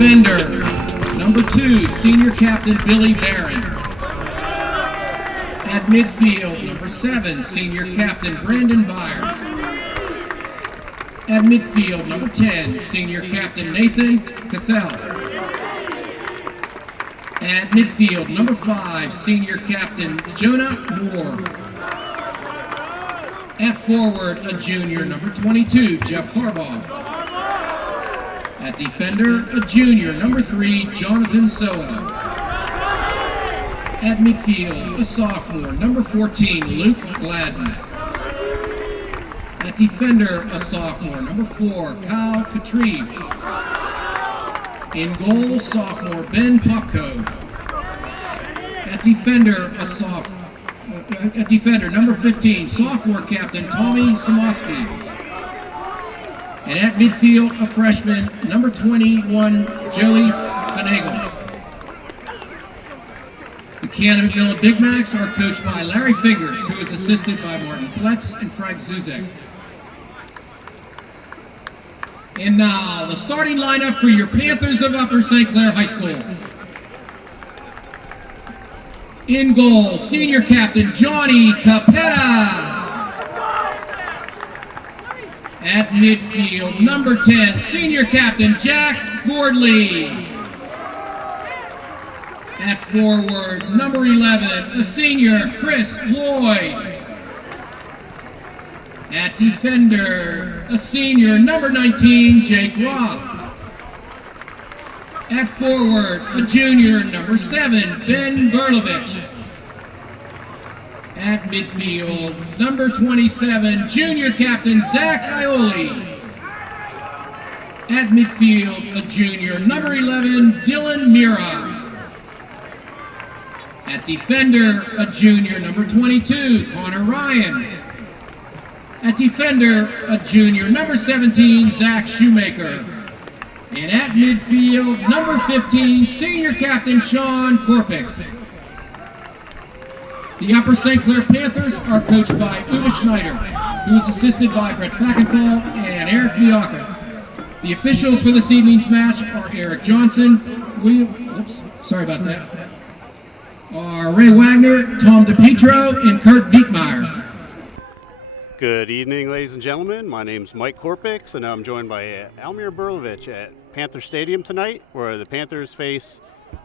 defender, number 2, senior captain Billy Barron. At midfield, number 7, senior captain Brandon Byer. At midfield, number 10, senior captain Nathan Cathell. At midfield, number 5, senior captain Jonah Moore. At forward, a junior, number 22, Jeff Harbaugh. At defender, a junior, number 3, Jonathan Sowell. At midfield, a sophomore, number 14, Luke Gladden. At defender, a sophomore, number 4, Kyle Catreve. In goal, sophomore, Ben Popko. At defender, number 15, sophomore captain, Tommy Samoski. And at midfield, a freshman, number 21, Joey Finagle. The Canon-McMillan Big Macs are coached by Larry Fingers, who is assisted by Martin Pletz and Frank Zuzek. And now, the starting lineup for your Panthers of Upper St. Clair High School. In goal, senior captain Johnny Capetta. At midfield, number 10, senior captain Jack Gordley. At forward, number 11, a senior, Chris Lloyd. At defender, a senior, number 19, Jake Roth. At forward, a junior, number 7, Ben Berlovich. At midfield, number 27, junior captain Zach Ioli. At midfield, a junior, number 11, Dylan Mira. At defender, a junior, number 22, Connor Ryan. At defender, a junior, number 17, Zach Shoemaker. And at midfield, number 15, senior captain Sean Korpix. The Upper St. Clair Panthers are coached by Uwe Schneider, who is assisted by Brett Fackenthal and Eric Miocker. The officials for this evening's match are Eric Johnson, Ray Wagner, Tom DePietro, and Kurt Vietmeyer. Good evening, ladies and gentlemen. My name's Mike Korpix, and I'm joined by Almir Berlovich at Panther Stadium tonight, where the Panthers face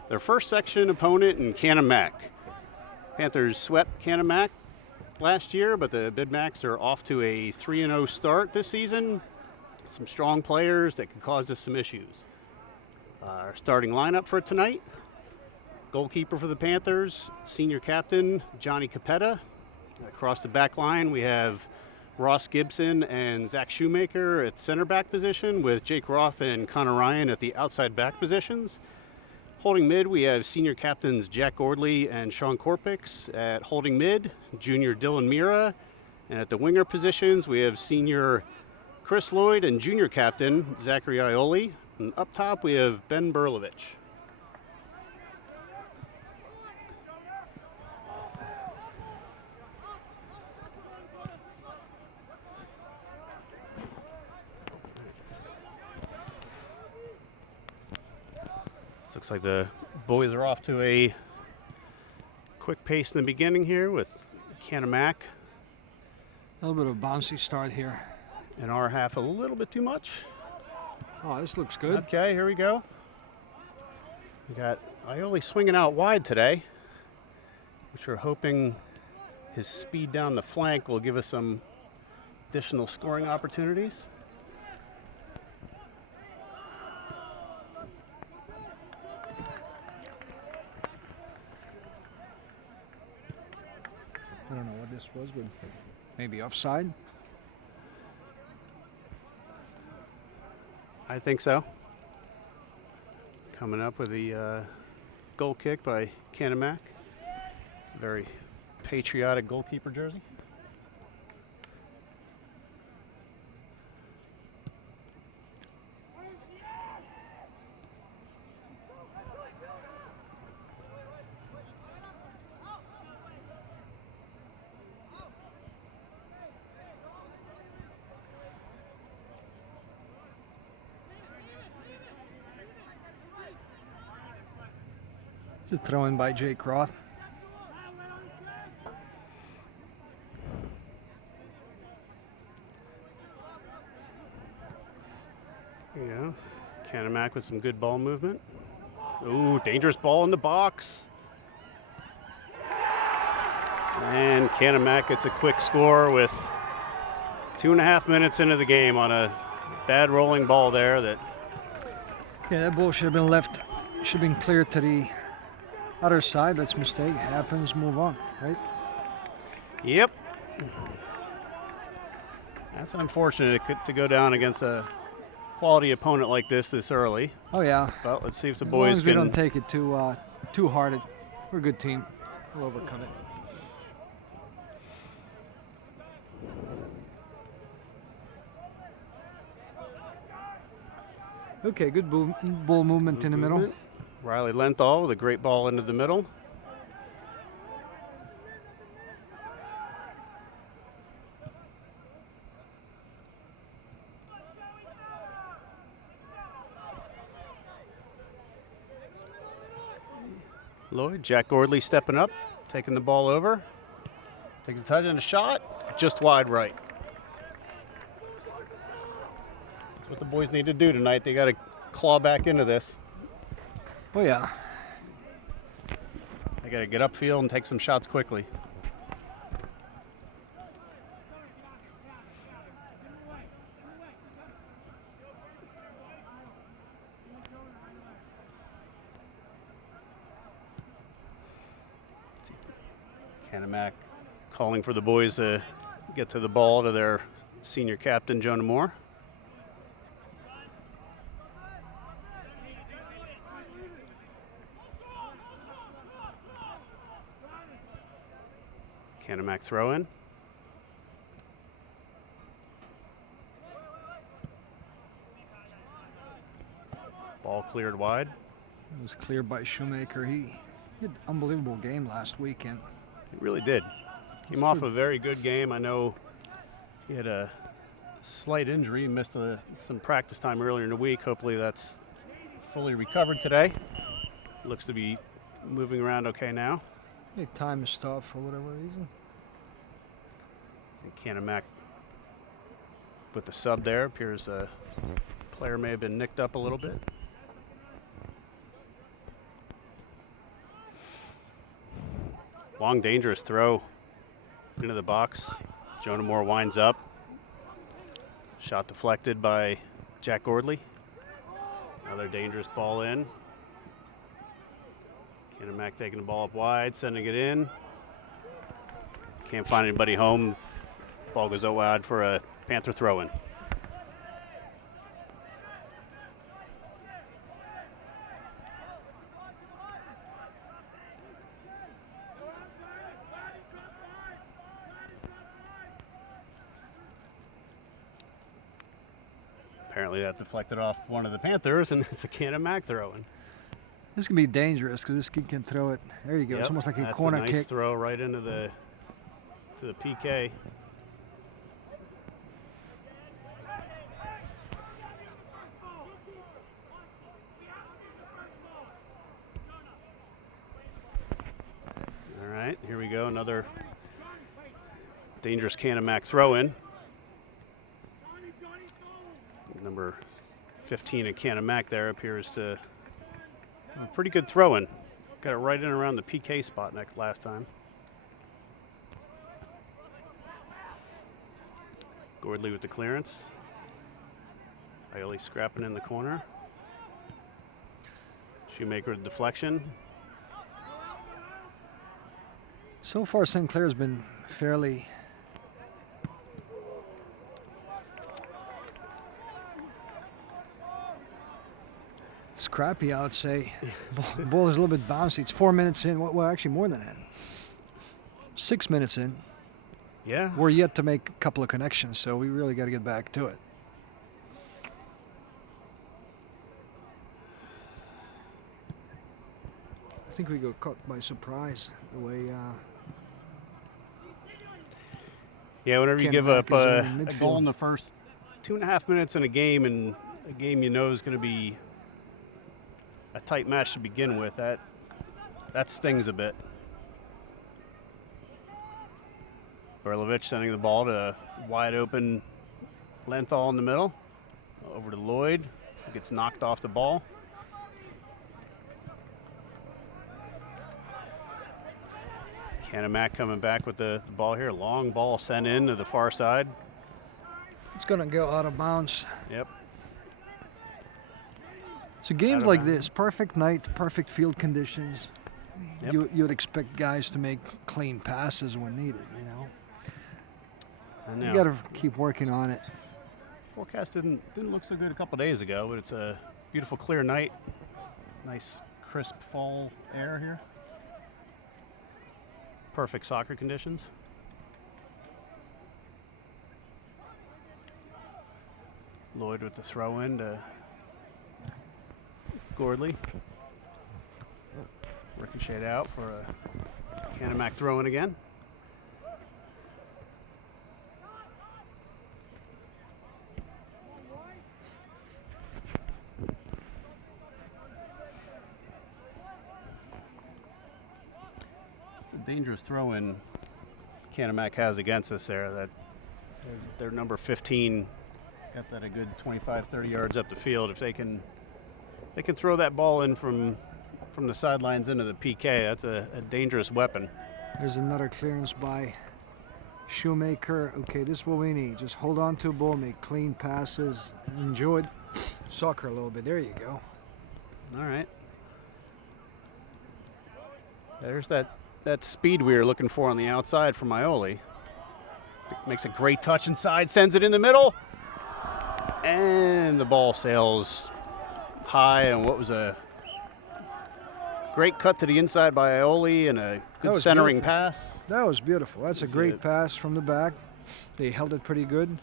their first section opponent in Canon-Mac. Panthers swept Canon-Mac last year, but the Big Macs are off to a 3-0 start this season. Some strong players that could cause us some issues. Our starting lineup for tonight: goalkeeper for the Panthers, senior captain Johnny Capetta. Across the back line, we have Ross Gibson and Zach Shoemaker at center back position, with Jake Roth and Connor Ryan at the outside back positions. Holding mid, we have senior captains Jack Gordley and Sean Korpix at holding mid, junior Dylan Mira. And at the winger positions, we have senior Chris Lloyd and junior captain Zachary Ioli. And up top, we have Ben Berlovich. Looks like the boys are off to a quick pace in the beginning here with Canon-Mac. A little bit of a bouncy start here. In our half, a little bit too much. Oh, this looks good. Okay, here we go. We got Ioli swinging out wide today, which we're hoping his speed down the flank will give us some additional scoring opportunities. I don't know what this was, but maybe offside? I think so. Coming up with the goal kick by Canon-Mac. It's a very patriotic goalkeeper jersey. It's a throw in by Jake Roth. Yeah, Canon-Mac with some good ball movement. Ooh, dangerous ball in the box. And Canon-Mac gets a quick score with 2.5 minutes into the game on a bad rolling ball there. Yeah, that ball should have been left, should have been cleared to the other side. That's a mistake. Happens, move on, right? Yep. That's unfortunate to go down against a quality opponent like this early. Oh yeah. But let's see if the As boys long as we can. don't take it too hard, we're a good team. We'll overcome it. Okay, good ball movement in the middle. Riley Lenthal with a great ball into the middle. Lloyd, Jack Gordley stepping up, taking the ball over. Takes a touch and a shot, just wide right. That's what the boys need to do tonight. They got to claw back into this. Oh yeah. They got to get upfield and take some shots quickly. Canon-Mac calling for the boys to get to the ball to their senior captain, Jonah Moore. Canon-Mac throw in. Ball cleared wide. It was cleared by Shoemaker. He had an unbelievable game last weekend. He really did. Came off a very good game. I know he had a slight injury. He missed some practice time earlier in the week. Hopefully that's fully recovered today. Looks to be moving around okay now. I think time is tough for whatever reason. I think Canon-Mac with the sub there. Appears a player may have been nicked up a little bit. Long, dangerous throw into the box. Jonah Moore winds up. Shot deflected by Jack Gordley. Another dangerous ball in. Canon-Mac taking the ball up wide, sending it in. Can't find anybody home. Ball goes out wide for a Panther throw-in. Apparently that deflected off one of the Panthers, and it's a Canon-Mac throw-in. This can be dangerous because this kid can throw it. There you go. Yep, It's almost like a that's corner a nice kick. throw right into the PK. All right, here we go. Another dangerous Canon-Mac throw-in. Number 15 at Canon-Mac there appears to a pretty good throw-in. Got it right in around the PK spot last time. Gordley with the clearance. Ioli scrapping in the corner. Shoemaker with deflection. So far, Sinclair's been fairly scrappy, I would say. Ball is a little bit bouncy. It's 4 minutes in. Well, actually more than that. 6 minutes in. Yeah. We're yet to make a couple of connections, so we really got to get back to it. I think we got caught by surprise the way. Yeah, whenever you give Canon-Mac up is a in midfield. goal in the first 2.5 minutes in a game, and a game you know is going to be a tight match to begin with, that that stings a bit. Berlovich sending the ball to wide open Lenthal in the middle. Over to Lloyd, who gets knocked off the ball. Canon-Mac coming back with the ball here. Long ball sent in to the far side. It's going to go out of bounds. Yep. So games like this, perfect night, perfect field conditions. Yep. You'd expect guys to make clean passes when needed, you know. I know. You got to keep working on it. Forecast didn't look so good a couple days ago, but it's a beautiful clear night. Nice crisp fall air here. Perfect soccer conditions. Lloyd with the throw in to Gordley. Ricochet out for a Canon-Mac throw in again. Dangerous throw-in Canon-Mac has against us there. That their number 15 got that a good 25, 30 yards up the field. If they can throw that ball in from the sidelines into the PK, that's a dangerous weapon. There's another clearance by Shoemaker. Okay, this is what we need. Just hold on to a ball, make clean passes, enjoy soccer a little bit. There you go. All right. There's that speed we were looking for on the outside from Ioli. Makes a great touch inside, sends it in the middle, and the ball sails high, and what was a great cut to the inside by Ioli and a good centering pass. That was beautiful. That's a great pass from the back. They held it pretty good.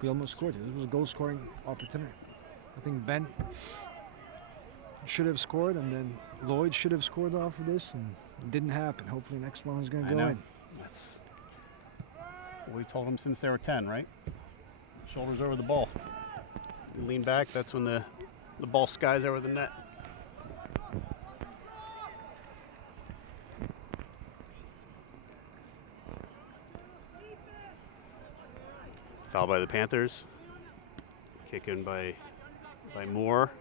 We almost scored it. It was a goal-scoring opportunity. I think Ben should have scored, and then Lloyd should have scored off of this, and it didn't happen. Hopefully next one is going to go in. That's what we told them since they were 10, right? Shoulders over the ball. You lean back, that's when the ball skies over the net. Foul by the Panthers. Kick in by Moore.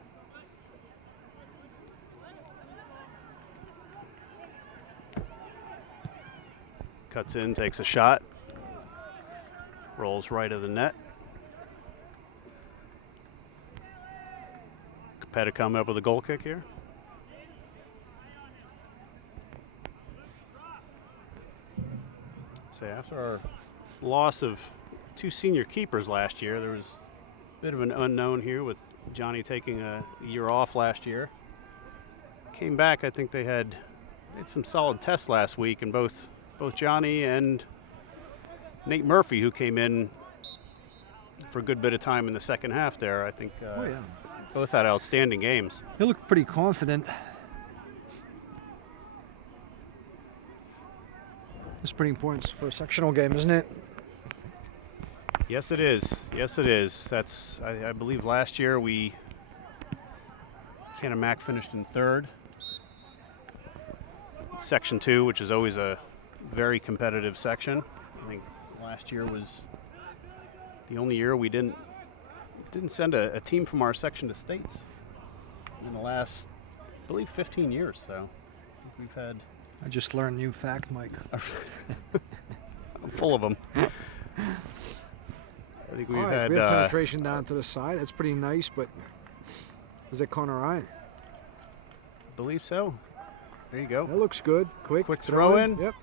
Cuts in, takes a shot. Rolls right of the net. Capetta coming up with a goal kick here. So after our loss of 2 senior keepers last year, there was a bit of an unknown here with Johnny taking a year off last year. Came back, I think they had some solid tests last week, and both Johnny and Nate Murphy, who came in for a good bit of time in the second half there, I think both had outstanding games. He looked pretty confident. It's pretty important for a sectional game, isn't it? Yes, it is. Yes, it is. That's, I believe last year Canon-Mac finished in 3rd. Section 2, which is always a very competitive section. I think last year was the only year we didn't send a team from our section to states in the last, I believe, 15 years. So I think we've had. I just learned a new fact, Mike. I'm full of them. I think we've had we have penetration down to the side. That's pretty nice, but was that Connor Ryan? I believe so. There you go. That looks good. Quick throw in. Yep.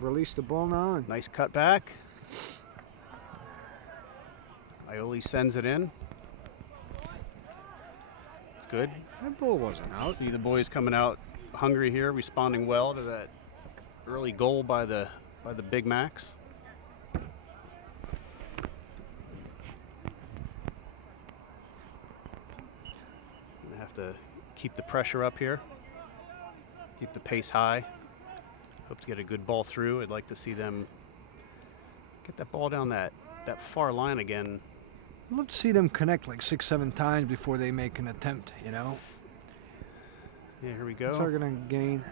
Release the ball now. Nice cut back. Ioli sends it in. It's good. That ball wasn't out. See the boys coming out hungry here, responding well to that early goal by the Big Macs. Gonna have to keep the pressure up here. Keep the pace high. Hope to get a good ball through. I'd like to see them get that ball down that far line again. I'd love to see them connect like 6-7 times before they make an attempt, you know? Yeah, here we go. That's how we're going to gain.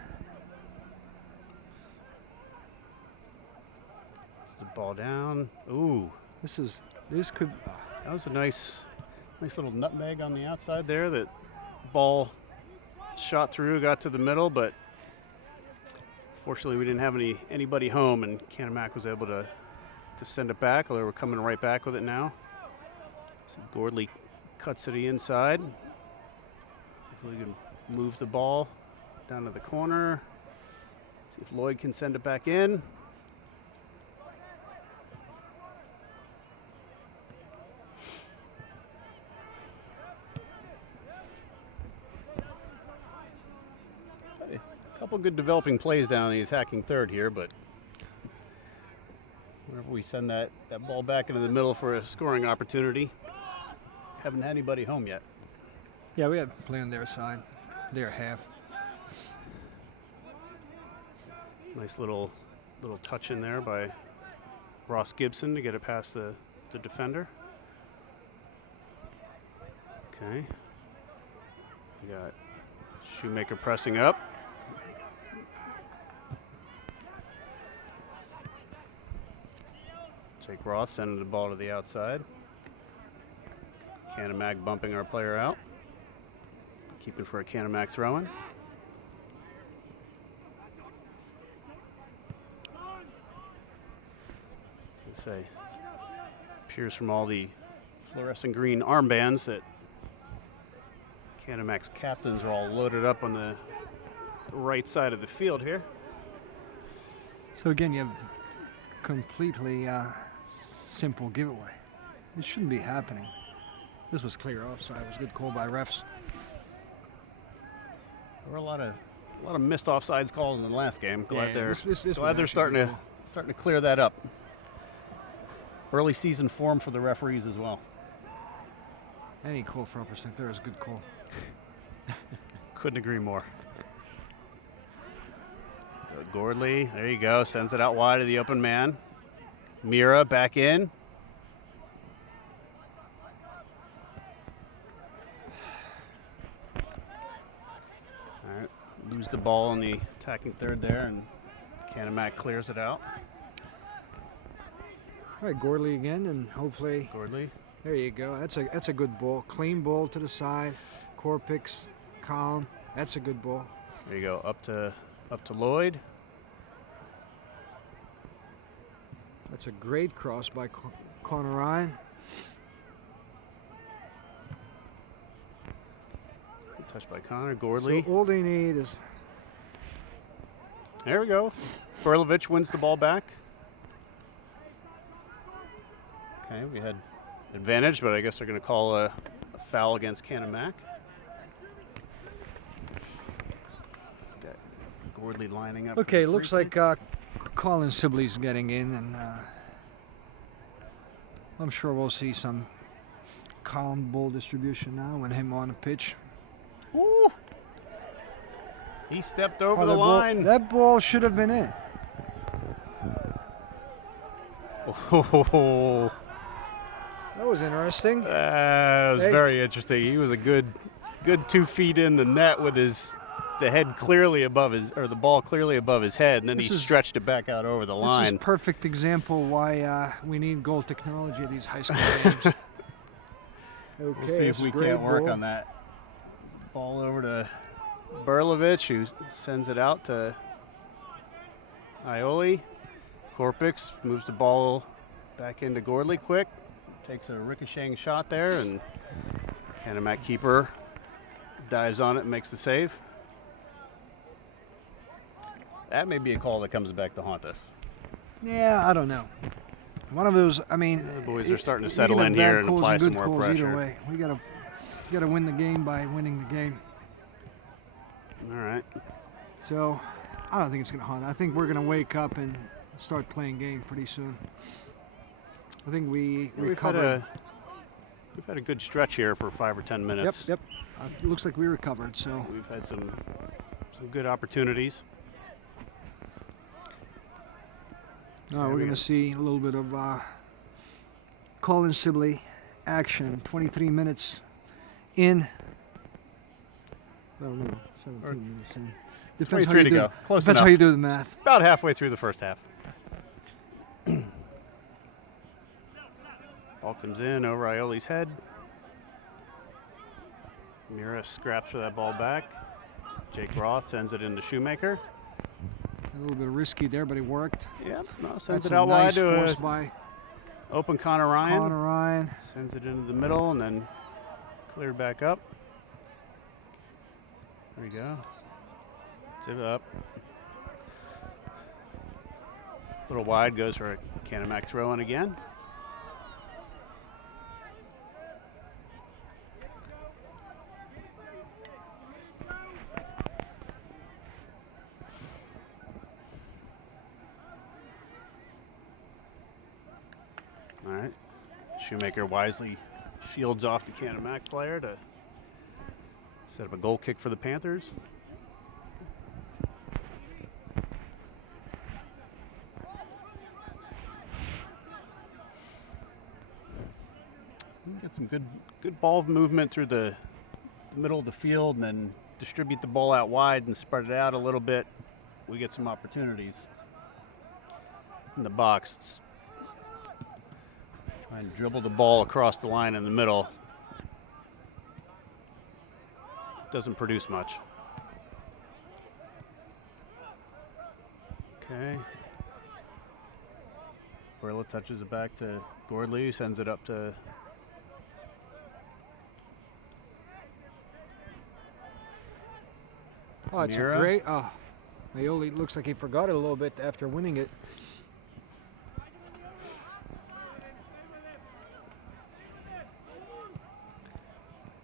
ball down. Ooh. This could. That was a nice little nutmeg on the outside there. That ball shot through, got to the middle, but fortunately we didn't have anybody home, and Canon-Mac was able to send it back. Although we're coming right back with it now. So Gordley cuts to the inside. Hopefully we can move the ball down to the corner. See if Lloyd can send it back in. A couple good developing plays down the attacking third here, but whenever we send that ball back into the middle for a scoring opportunity, haven't had anybody home yet. Yeah, we had play on their side, their half. Nice little touch in there by Ross Gibson to get it past the defender. Okay. We got Shoemaker pressing up. Jake Roth sending the ball to the outside. Canon-Mac bumping our player out. Keeping for a Canon-Mac throw-in. Say, appears from all the fluorescent green armbands that Canon-Mac's captains are all loaded up on the right side of the field here. So again, you have completely simple giveaway. It shouldn't be happening. This was clear offside. It was a good call by refs. There were a lot of missed offsides called in the last game. Glad Yeah, they're starting to clear that up. Early season form for the referees as well. Any call for upper stick there is a good call. Couldn't agree more. Gordley, there you go, sends it out wide to the open man. Mira back in. All right, lose the ball in the attacking third there, and Canon-Mac clears it out. All right, Gordley again, and hopefully. Gordley. There you go. That's a good ball. Clean ball to the side. Corpix, calm. That's a good ball. There you go. Up to Lloyd. That's a great cross by Connor Ryan. Good touch by Connor. Gordley. So all they need is. There we go. Berlovich wins the ball back. Okay, we had advantage, but I guess they're going to call a foul against Canon-Mac. Got Gordley lining up. Okay, looks like Colin Sibley's getting in, and I'm sure we'll see some calm ball distribution now with him on the pitch. Ooh. He stepped over Oh, the line. That ball should have been in. Oh. That was interesting. That was very interesting. He was a good 2 feet in the net with the head clearly above the ball clearly above his head, and then he stretched it back out over the line. This is a perfect example why we need goal technology at these high school games. Okay, We'll see if we can't work on that. Ball over to Berlovich, who sends it out to Ioli. Corpix moves the ball back into Gordley quick. Takes a ricocheting shot there, and Canon-Mac keeper dives on it and makes the save. That may be a call that comes back to haunt us. Yeah, I don't know. One of those. I mean, the boys are starting to settle in here and apply some more pressure. Either way, we gotta win the game by winning the game. All right. So, I don't think it's gonna haunt. I think we're gonna wake up and start playing game pretty soon. I think we've had a good stretch here for 5 or 10 minutes. Yep. It looks like we recovered. So we've had some good opportunities. We're going to see a little bit of Colin Sibley action. 23 minutes in. Well, no, 17 minutes in. Depends 23 to go. Close Depends enough. how you do the math. About halfway through the first half. Ball comes in over Ioli's head. Mira scraps for that ball back. Jake Roth sends it into Shoemaker. A little bit risky there, but it worked. Yep, no, sends That's it a out wide nice to force a by open Connor Ryan. Connor Ryan. Sends it into the middle and then cleared back up. There we go. Zip up. Little wide, goes for a Canon-Mac throw in again. All right. Shoemaker wisely shields off the Canon-Mac player to set up a goal kick for the Panthers. Get some good ball movement through the middle of the field and then distribute the ball out wide and spread it out a little bit. We get some opportunities in the box. Try and dribble the ball across the line in the middle. Doesn't produce much. Okay. Burla touches it back to Gordley, sends it up to Oh, it's Mira. a great. Oh, Ioli looks like he forgot it a little bit after winning it.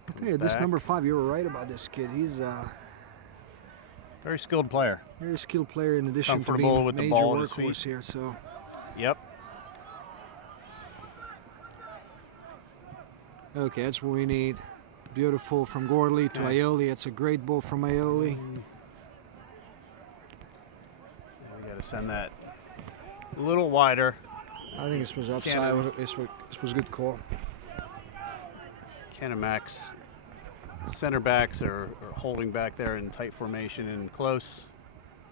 I tell you, this Back. number 5, you were right about this kid. He's a very skilled player. very skilled player in addition to Comfortable being with a the major ball at his workhorse feet. here. So, Yep. okay, that's what we need. Beautiful from Gordley to Okay. Ioli. It's a great ball from Ioli. We got to send that a little wider. I think this was offside. Cannon. This was a good call. Canon-Mac's center backs are holding back there in tight formation and close.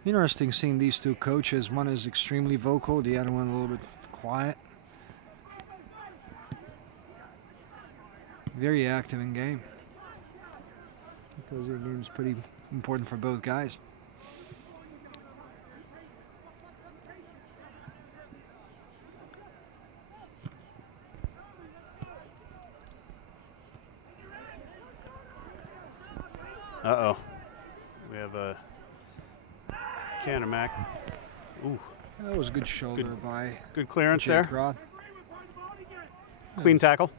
Interesting seeing these two coaches. One is extremely vocal, the other one a little bit quiet. Very active in game. Because their game's pretty important for both guys. Uh-oh. We have a Canon-Mac. Ooh, That was a good shoulder Good by good clearance Jake there. Roth. Clean tackle.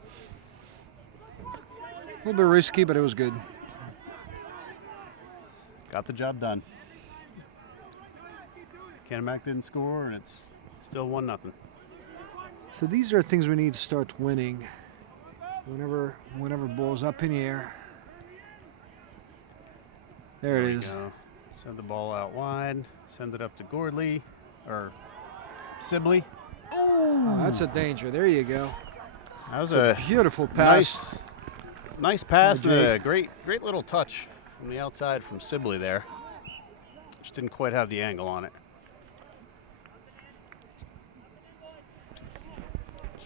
A little bit risky, but it was good. Got the job done. Canon-Mac didn't score, and it's still 1-0. So these are things we need to start winning. Whenever ball's up in the air. There it we is. go. Send the ball out wide. Send it up to Gordley, or Sibley. Oh, that's a danger. There you go. That was It's a beautiful pass. nice pass and a Jake. great little touch from the outside from Sibley there. Just didn't quite have the angle on it.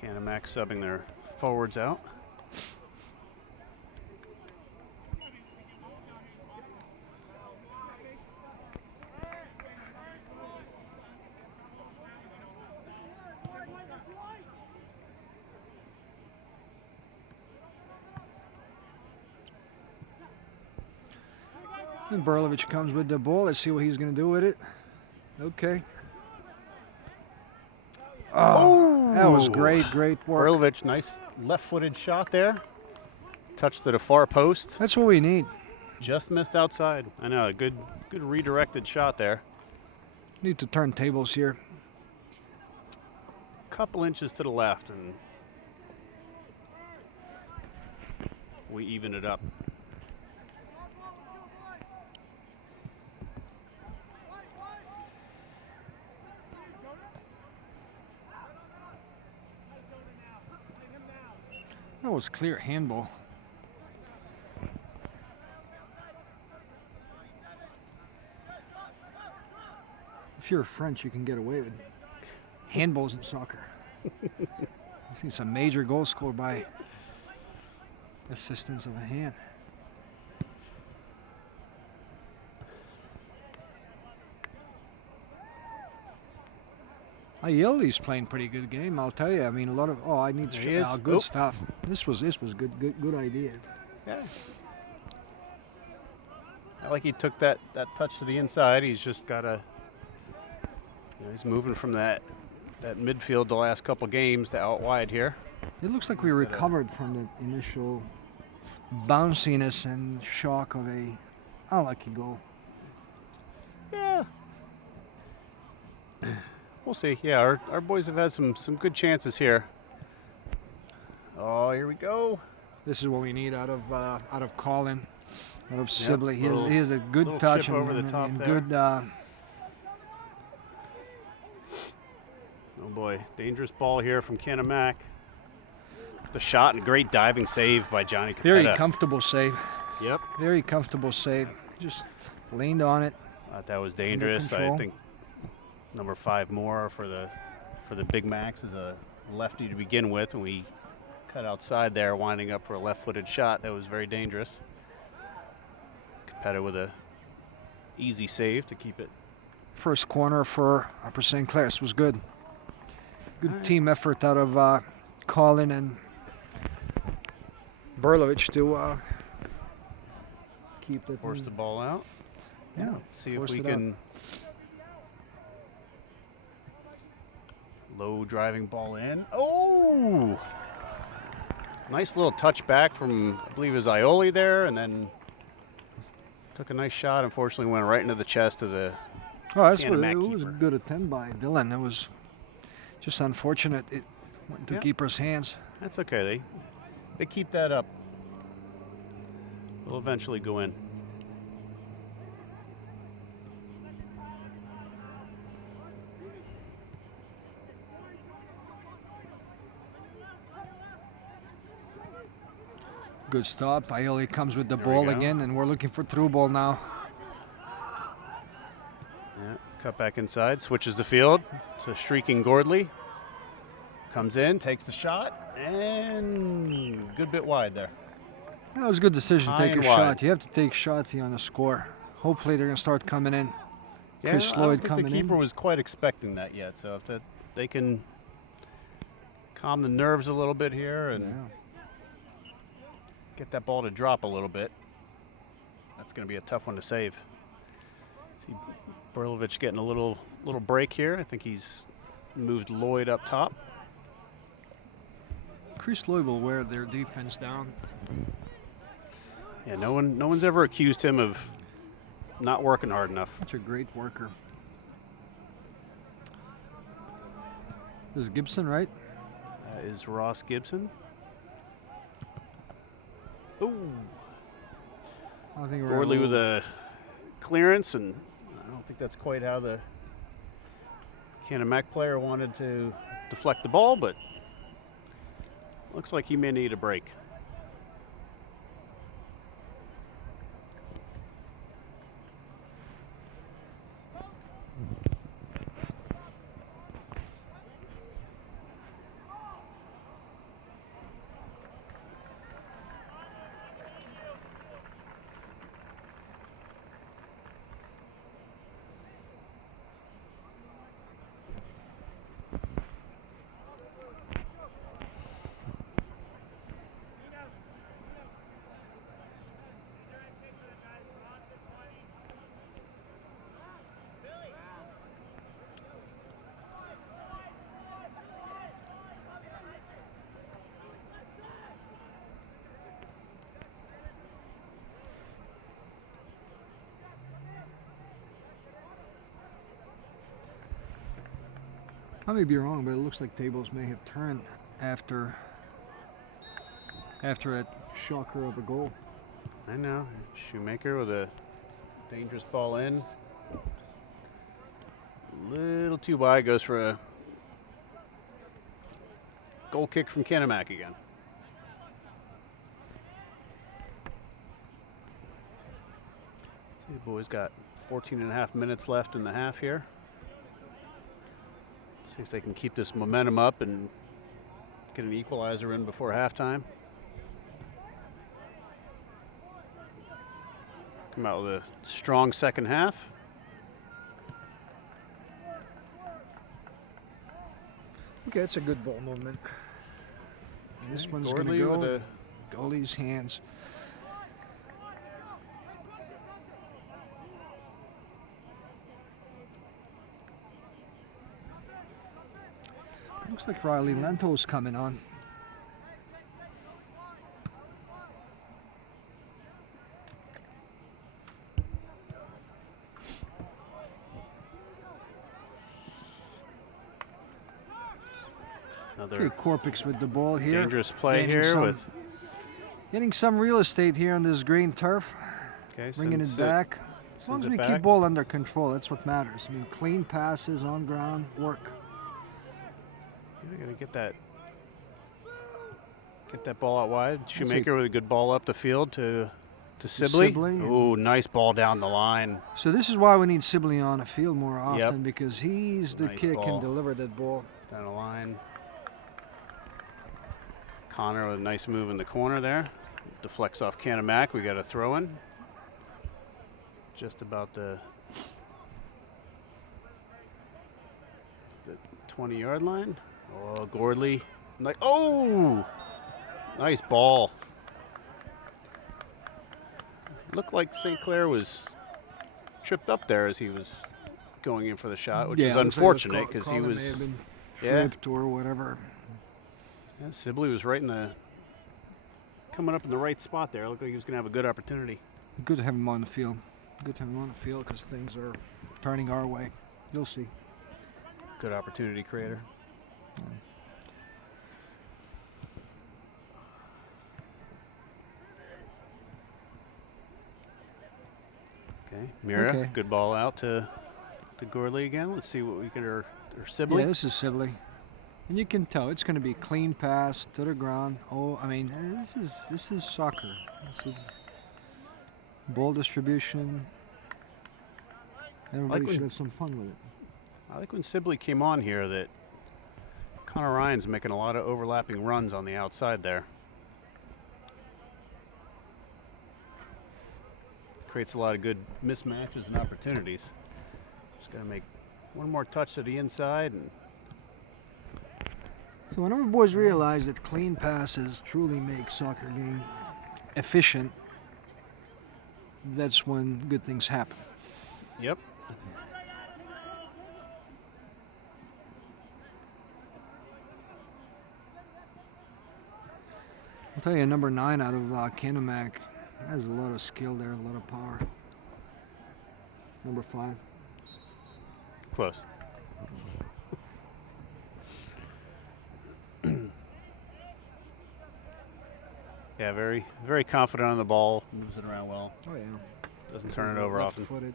Canon-Mac subbing their forwards out. And Burlovich comes with the ball. Let's see what he's going to do with it. Okay. Oh, that was great work. Burlovich, nice left-footed shot there. Touched to the far post. That's what we need. Just missed outside. I know, a good redirected shot there. Need to turn tables here. Couple inches to the left, and we even it up. That was clear handball. If you're French, you can get away with handballs in soccer. I think it's a major goal score by assistance of the hand. Aioli's playing pretty good game, I'll tell you. I mean, a lot of I need good stuff. This was good idea. Yeah. I like he took that touch to the inside. He's just got to. He's moving from that midfield the last couple games to out wide here. It looks like we recovered from the initial bounciness and shock of a unlucky goal. Yeah. We'll see. Yeah, our boys have had some good chances here. Oh, here we go. This is what we need out of Colin, out of Sibley. He has a good touch touch over the top and there. good. Oh boy, dangerous ball here from Canon-Mac. The shot and great diving save by Johnny Capetta. Very comfortable save. Yep. Very comfortable save. Just leaned on it. Thought that was dangerous. I think number 5 more for the Big Macs is a lefty to begin with, and we cut outside there, winding up for a left-footed shot. That was very dangerous. Capetta with a easy save to keep it. First corner for Upper St. Clair. This was good. Good team effort out of Colin and Berlovich to keep the force the ball out. Yeah, let's see if we can. Low driving ball in. Oh! Nice little touch back from, I believe it was Aioli there, and then took a nice shot. Unfortunately, went right into the chest of the Canon-Mac keeper. It was a good attempt by Dylan. It was just unfortunate it went to keeper's hands. That's okay. They keep that up. They'll eventually go in. Good stop. Aioli comes with the ball again, and we're looking for through ball now. Yeah, cut back inside, switches the field. So streaking Gordley comes in, takes the shot, and good bit wide there. That was a good decision to take a shot. Wide. You have to take shots on the score. Hopefully they're going to start coming in. Yeah, Chris I don't Lloyd think coming the keeper in. was quite expecting that yet. So if they can calm the nerves a little bit here and get that ball to drop a little bit, that's going to be a tough one to save. See Berlovich getting a little break here. I think he's moved Lloyd up top. Chris Lloyd will wear their defense down. Yeah, no one's ever accused him of not working hard enough. Such a great worker. This is Gibson, right? That is Ross Gibson. Ooh. I think Gordley with a clearance, and I don't think that's quite how the Canon-Mac player wanted to deflect the ball, but looks like he may need a break. I may be wrong, but it looks like tables may have turned after that shocker of a goal. I know. Shoemaker with a dangerous ball in. Little too wide, goes for a goal kick from Canon-Mac again. See, the boys got 14.5 minutes left in the half here. See if they can keep this momentum up and get an equalizer in before halftime. Come out with a strong second half. Okay, it's a good ball movement. And this one's going to Gordley go with goalie's hands. Looks like Riley Lento's coming on. another Okay, Korpik's with the ball here. dangerous play Gaining here some- with Getting some real estate here on this green turf. okay, Bringing it sends back. As long sends as it we keep back. ball under control, that's what matters. I mean, clean passes on ground, work. You gotta get that ball out wide. Shoemaker with a good ball up the field to Sibley. Sibley, Ooh, nice ball down the line. So this is why we need Sibley on the field more often, Yep. because he's the Nice kid that ball. can deliver that ball. Down the line. Connor with a nice move in the corner there. Deflects off Canon-Mac. We got a throw in. Just about the 20-yard line. Oh, Gordley. Like, oh! Nice ball. Looked like St. Clair was tripped up there as he was going in for the shot, which is it looks like it was unfortunate because he Colin may was. have been Yeah. tripped or whatever. Yeah, Sibley was right in the coming up in the right spot there. Looked like he was going to have a good opportunity. Good to have him on the field. Good to have him on the field because things are turning our way. You'll see. Good opportunity creator. Okay, Mira, Okay. good ball out to Gordley again. Let's see what we can or Sibley. Yeah, this is Sibley. And you can tell it's going to be clean pass to the ground. Oh, I mean, this is soccer. This is ball distribution. Everybody when- should have some fun with it. I like when Sibley came on here that Connor Ryan's making a lot of overlapping runs on the outside there. Creates a lot of good mismatches and opportunities. Just got to make one more touch to the inside. And So whenever boys realize that clean passes truly make soccer game efficient, that's when good things happen. yep. I'll tell you, number 9 out of Canon-Mac has a lot of skill there, a lot of power. Number 5. Close. Yeah, very, very confident on the ball. Moves it around well. Oh, yeah. Doesn't turn it over often. Left-footed.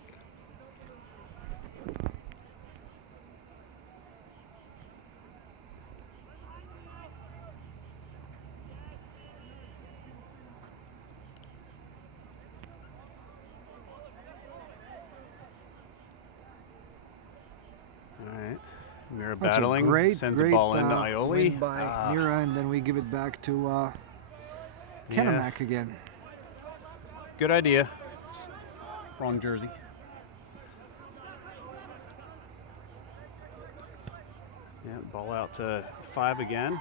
All right. Mira That's battling. a great, Sends great the ball into win Ioli. by Ah, Mira, and then we give it back to yeah. Canon-Mac again. Good idea. Wrong jersey. Yeah, ball out to 5 again.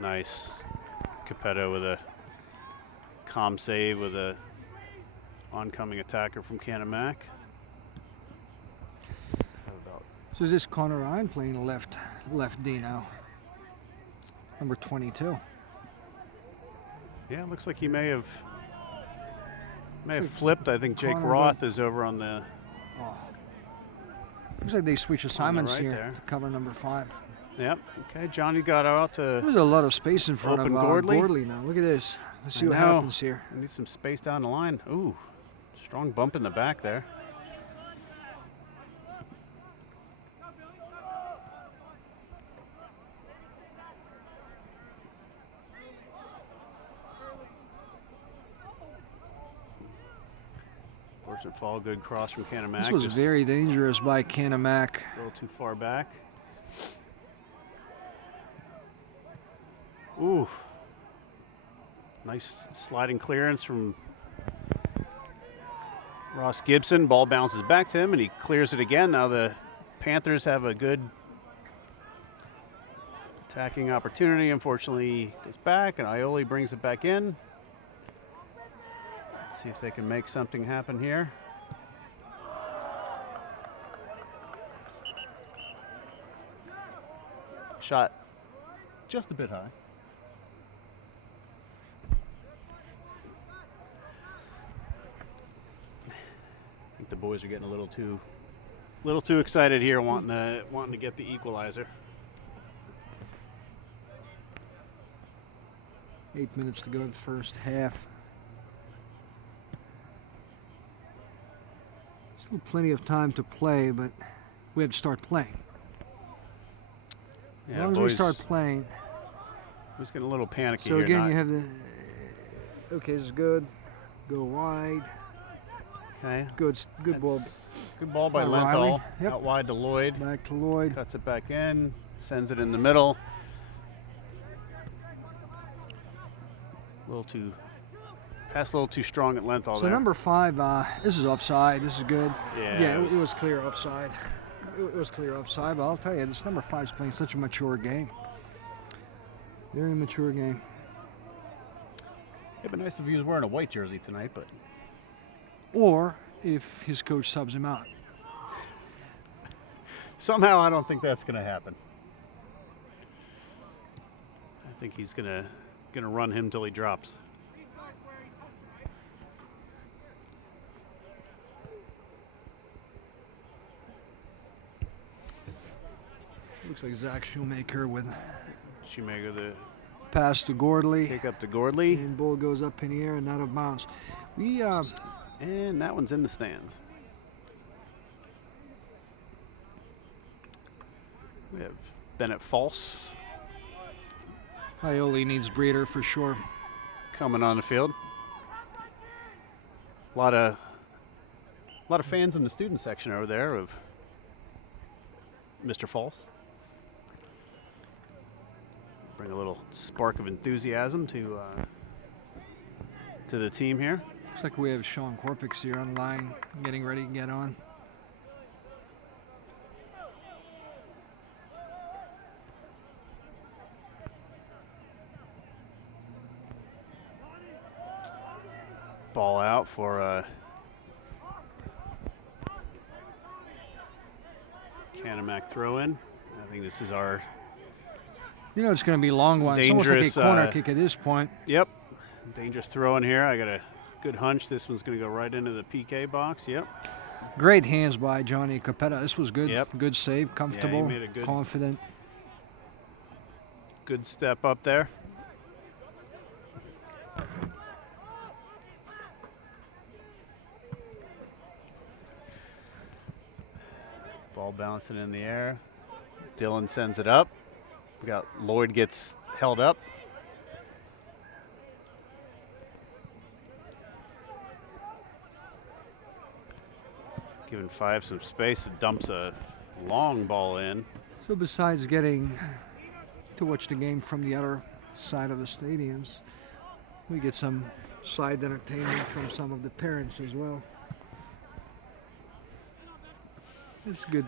Nice. Capetto with a calm save with a oncoming attacker from Canon-Mac. So is this Connor Ryan playing left D now? Number 22. Yeah, it looks like he may have Looks like flipped. I think Jake Connor Roth is over on the Oh. Looks like they switch assignments right here there. to cover number 5. Yep. Okay, Johnny got out to There's a lot of space in front Open of Gordley. Gordley now. Look at this. Let's see I what know. happens here. we need some space down the line. Ooh, strong bump in the back there. Fortunate fall, good cross from Canon-Mac. This was just very dangerous by Canon-Mac. a little too far back. Ooh. Nice sliding clearance from Ross Gibson. Ball bounces back to him, and he clears it again. Now the Panthers have a good attacking opportunity. Unfortunately, goes back, and Ioli brings it back in. Let's see if they can make something happen here. Shot just a bit high. I think the boys are getting a little too excited here, wanting to get the equalizer. 8 minutes to go in the first half. Still plenty of time to play, but we have to start playing. Yeah, as long as we start playing. Who's getting a little panicky so here? So again, you have the. Okay, this is good. Go wide. Okay. Good ball. Good ball by Lenthal. Yep. Out wide to Lloyd. Back to Lloyd. Cuts it back in. Sends it in the middle. Pass a little too strong at Lenthal so there. Number 5, this is offside. This is good. Yeah, it was clear offside. It was clear offside, but I'll tell you, this number 5 is playing such a mature game. Very mature game. It'd be nice if he was wearing a white jersey tonight, but. Or if his coach subs him out. Somehow, I don't think that's going to happen. I think he's gonna run him till he drops. Looks like Zach Shoemaker with the pass to Gordley. Kick up to Gordley. And ball goes up in the air and out of bounds. And that one's in the stands. We have Bennett False. Ioli needs breather for sure. Coming on the field. A lot of fans in the student section over there of Mr. False. Bring a little spark of enthusiasm to the team here. Looks like we have Sean Corpix here on line, getting ready to get on. Ball out for Canon-McMillan throw in. I think this is our. You know, it's going to be a long one. It's almost like a corner kick at this point. Yep. Dangerous throw in here. I got a good hunch this one's going to go right into the PK box. Yep. Great hands by Johnny Capetta. This was good. Yep. Good save. Comfortable. Yeah, he made a good, confident. Good step up there. Ball bouncing in the air. Dylan sends it up. We got Lloyd gets held up. Giving 5 some space. It dumps a long ball in. So besides getting to watch the game from the other side of the stadiums, we get some side entertainment from some of the parents as well. It's good.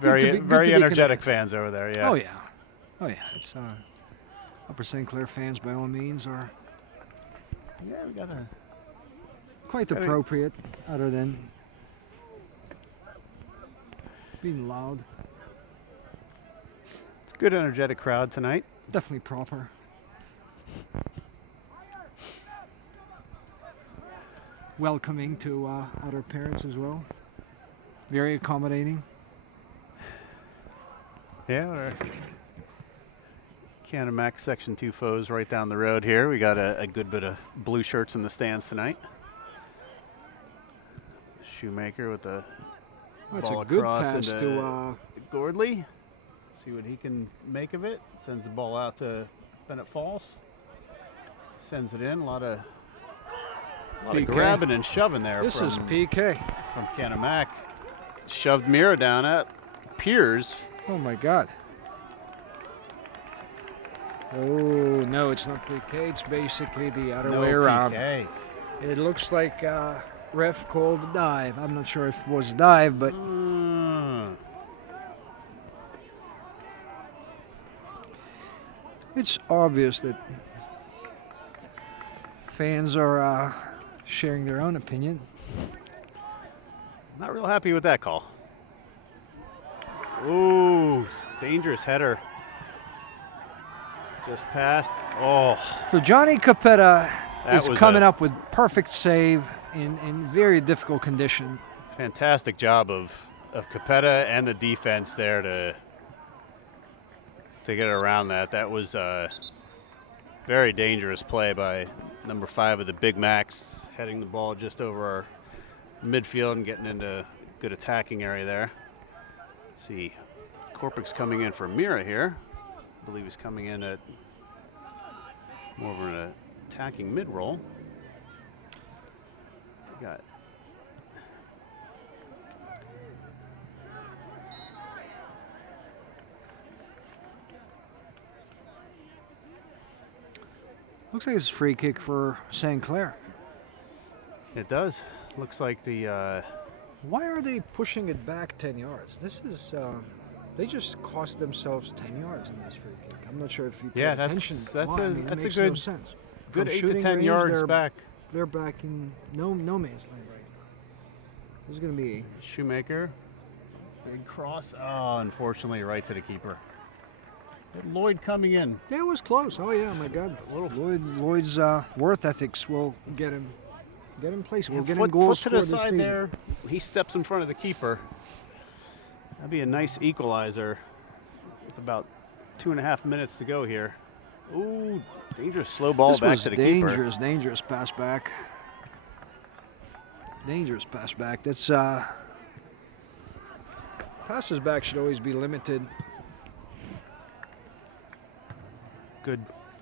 Very energetic fans over there. Yeah. Oh yeah. It's Upper St. Clair fans by all means are. Yeah, we got a. Quite appropriate, other than being loud. It's a good, energetic crowd tonight. Definitely proper. Welcoming to other parents as well. Very accommodating. Yeah, we're Canon-McMillan Section 2 foes right down the road here. We got a good bit of blue shirts in the stands tonight. Shoemaker with the ball a good across pass into to Gordley. See what he can make of it. Sends the ball out to Bennett Falls. Sends it in. A lot of grabbing and shoving there. This is PK from Canon-McMillan. Shoved Mira down at Piers. Oh my God. Oh, no, it's not PK. It's basically the other No way around. PK. It looks like ref called a dive. I'm not sure if it was a dive, but it's obvious that fans are sharing their own opinion. Not real happy with that call. Ooh, dangerous header. Just passed. Oh, So Johnny Capetta That is was coming a- up with perfect save in very difficult condition. fantastic job of Capetta and the defense there to get around that. That was a very dangerous play by number 5 of the Big Macs, heading the ball just over our midfield and getting into good attacking area there. Let's see, Korpik's coming in for Mira here. I believe he's coming in at more of an attacking mid-roll. Got Looks like it's a free kick for St. Clair. it does. Looks like the Why are they pushing it back 10 yards? This is, they just cost themselves 10 yards in this free kick. I'm not sure if you pay Yeah, attention. that's why. a- I mean, it that's a makes good- no sense. good From 8 to shooting 10 range, yards back. They're back in no man's land right now. This is going to be Shoemaker, big cross. Oh, unfortunately, right to the keeper. But Lloyd coming in. Yeah, it was close. Oh yeah, my God. Lloyd's worth ethics will get him placed. We'll get him Foot goals to the scored this side season. there. He steps in front of the keeper. That'd be a nice equalizer. With about 2.5 minutes to go here. Ooh, dangerous slow ball This back was to the keeper. dangerous pass back. Dangerous pass back. That's passes back should always be limited.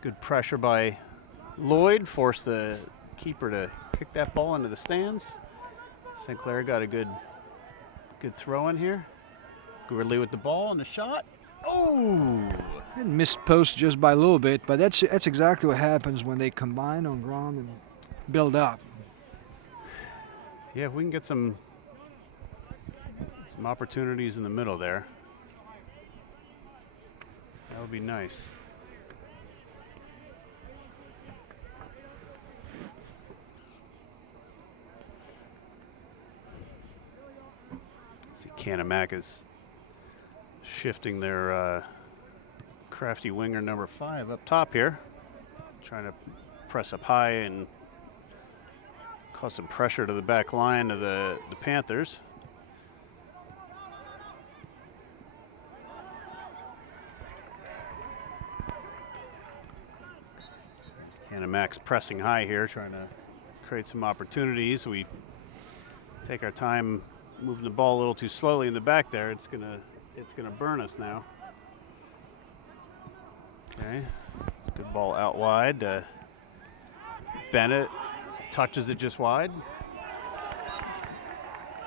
Good pressure by Lloyd. Forced the keeper to kick that ball into the stands. St. Clair got a good throw in here. Gridley with the ball and the shot. Oh! It missed post just by a little bit, but that's exactly what happens when they combine on ground and build up. Yeah, if we can get some opportunities in the middle there, that would be nice. See, Canon-Mac is shifting their crafty winger number 5 up top here, trying to press up high and cause some pressure to the back line of the Panthers. Canon-Mac's pressing high here, trying to create some opportunities. We take our time moving the ball a little too slowly in the back there. It's gonna burn us now. Okay, good ball out wide. Bennett touches it just wide.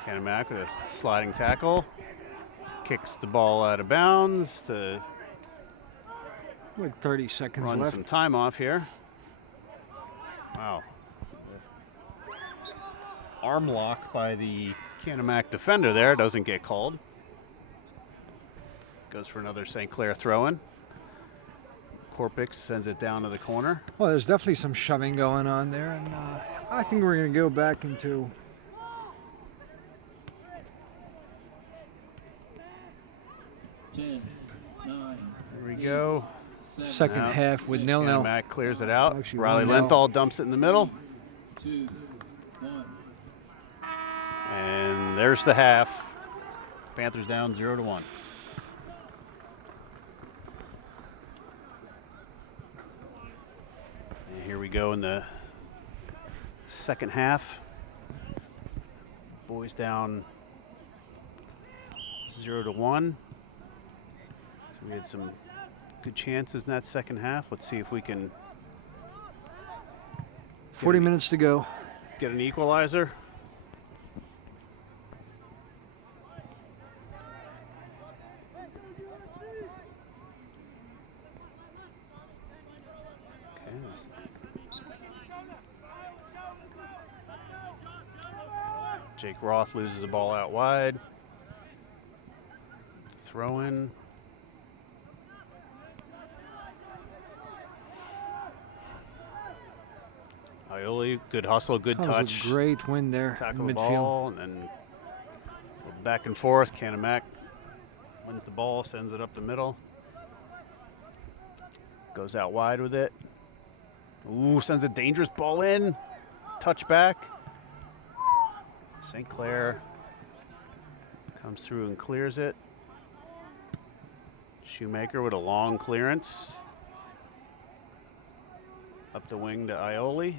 Canon-Mac with a sliding tackle. Kicks the ball out of bounds to Like 30 seconds run left. some time off here. Wow. Arm lock by the Canon-Mac defender there. Doesn't get called. Goes for another St. Clair throw-in. Korpik sends it down to the corner. Well, there's definitely some shoving going on there, and I think we're going to go back into 10, 9. Here we go. second Now, half with 0-0. Canon-Mac clears it out. Actually, Riley 1-0. Lenthal dumps it in the middle. 2, 1. And there's the half. Panthers down 0-1. And here we go in the second half. Boys down 0-1. So we had some good chances in that second half. Let's see if we can 40 minutes to go. get an equalizer. Jake Roth loses the ball out wide. Throw in. Ioli, good hustle, good touch. A great win there. Tackle in the midfield. ball, and then back and forth. Canon-Mac wins the ball, sends it up the middle. Goes out wide with it. Ooh, sends a dangerous ball in. Touchback. St. Clair comes through and clears it. Shoemaker with a long clearance. Up the wing to Ioli.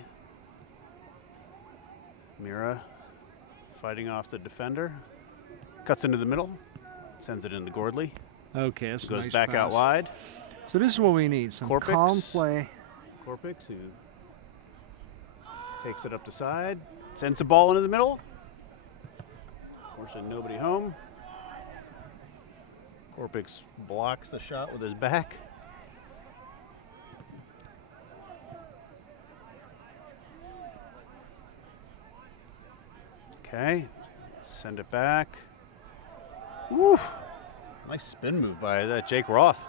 Mira fighting off the defender. Cuts into the middle. Sends it into Gordley. Okay, that's a Goes nice back out pass. wide. So this is what we need, some Corpix. calm play. Corpix, who takes it up the side. Sends the ball into the middle. Fortunately, nobody home. Corpix blocks the shot with his back. Okay, send it back. Woo! Nice spin move by that Jake Roth.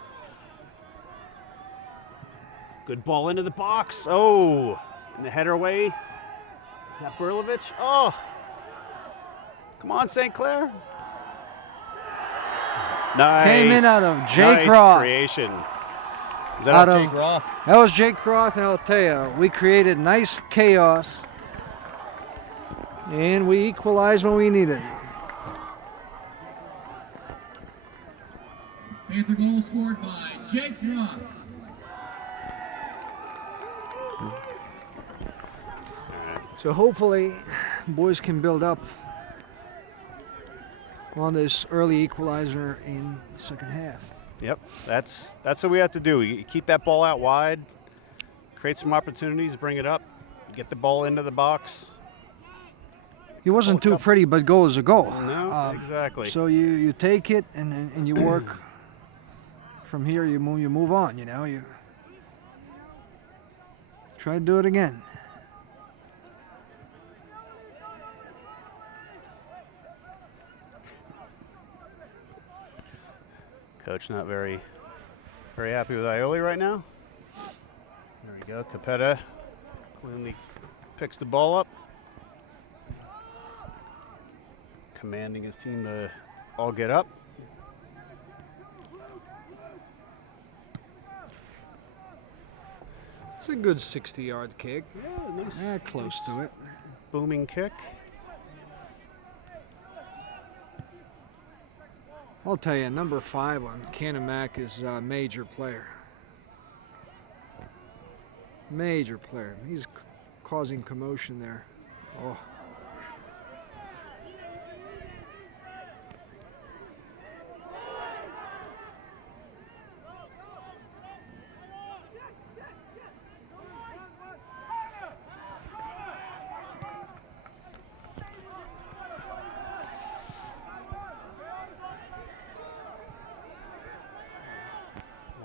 Good ball into the box. Oh, in the header way. Is that Berlovich? Oh, come on, St. Clair. Nice. Came in out of Jake nice Roth. creation. Is that Out off of- Jake Roth? That was Jake Roth, and I'll tell you, we created nice chaos, and we equalized when we needed it. Panther goal scored by Jake Roth. So hopefully, boys can build up on this early equalizer in the second half. Yep, that's what we have to do. You keep that ball out wide, create some opportunities, bring it up, get the ball into the box. He wasn't too pretty, but goal is a goal. No, exactly. So you take it and you work from here. You move on. You know, you try to do it again. Coach not very happy with Ioli right now. There we go. Capetta cleanly picks the ball up, commanding his team to all get up. It's a good 60-yard kick. Yeah, nice. Close nice to it. Booming kick. I'll tell you, number 5 on Canon-Mac is a major player. Major player. He's causing commotion there. Oh.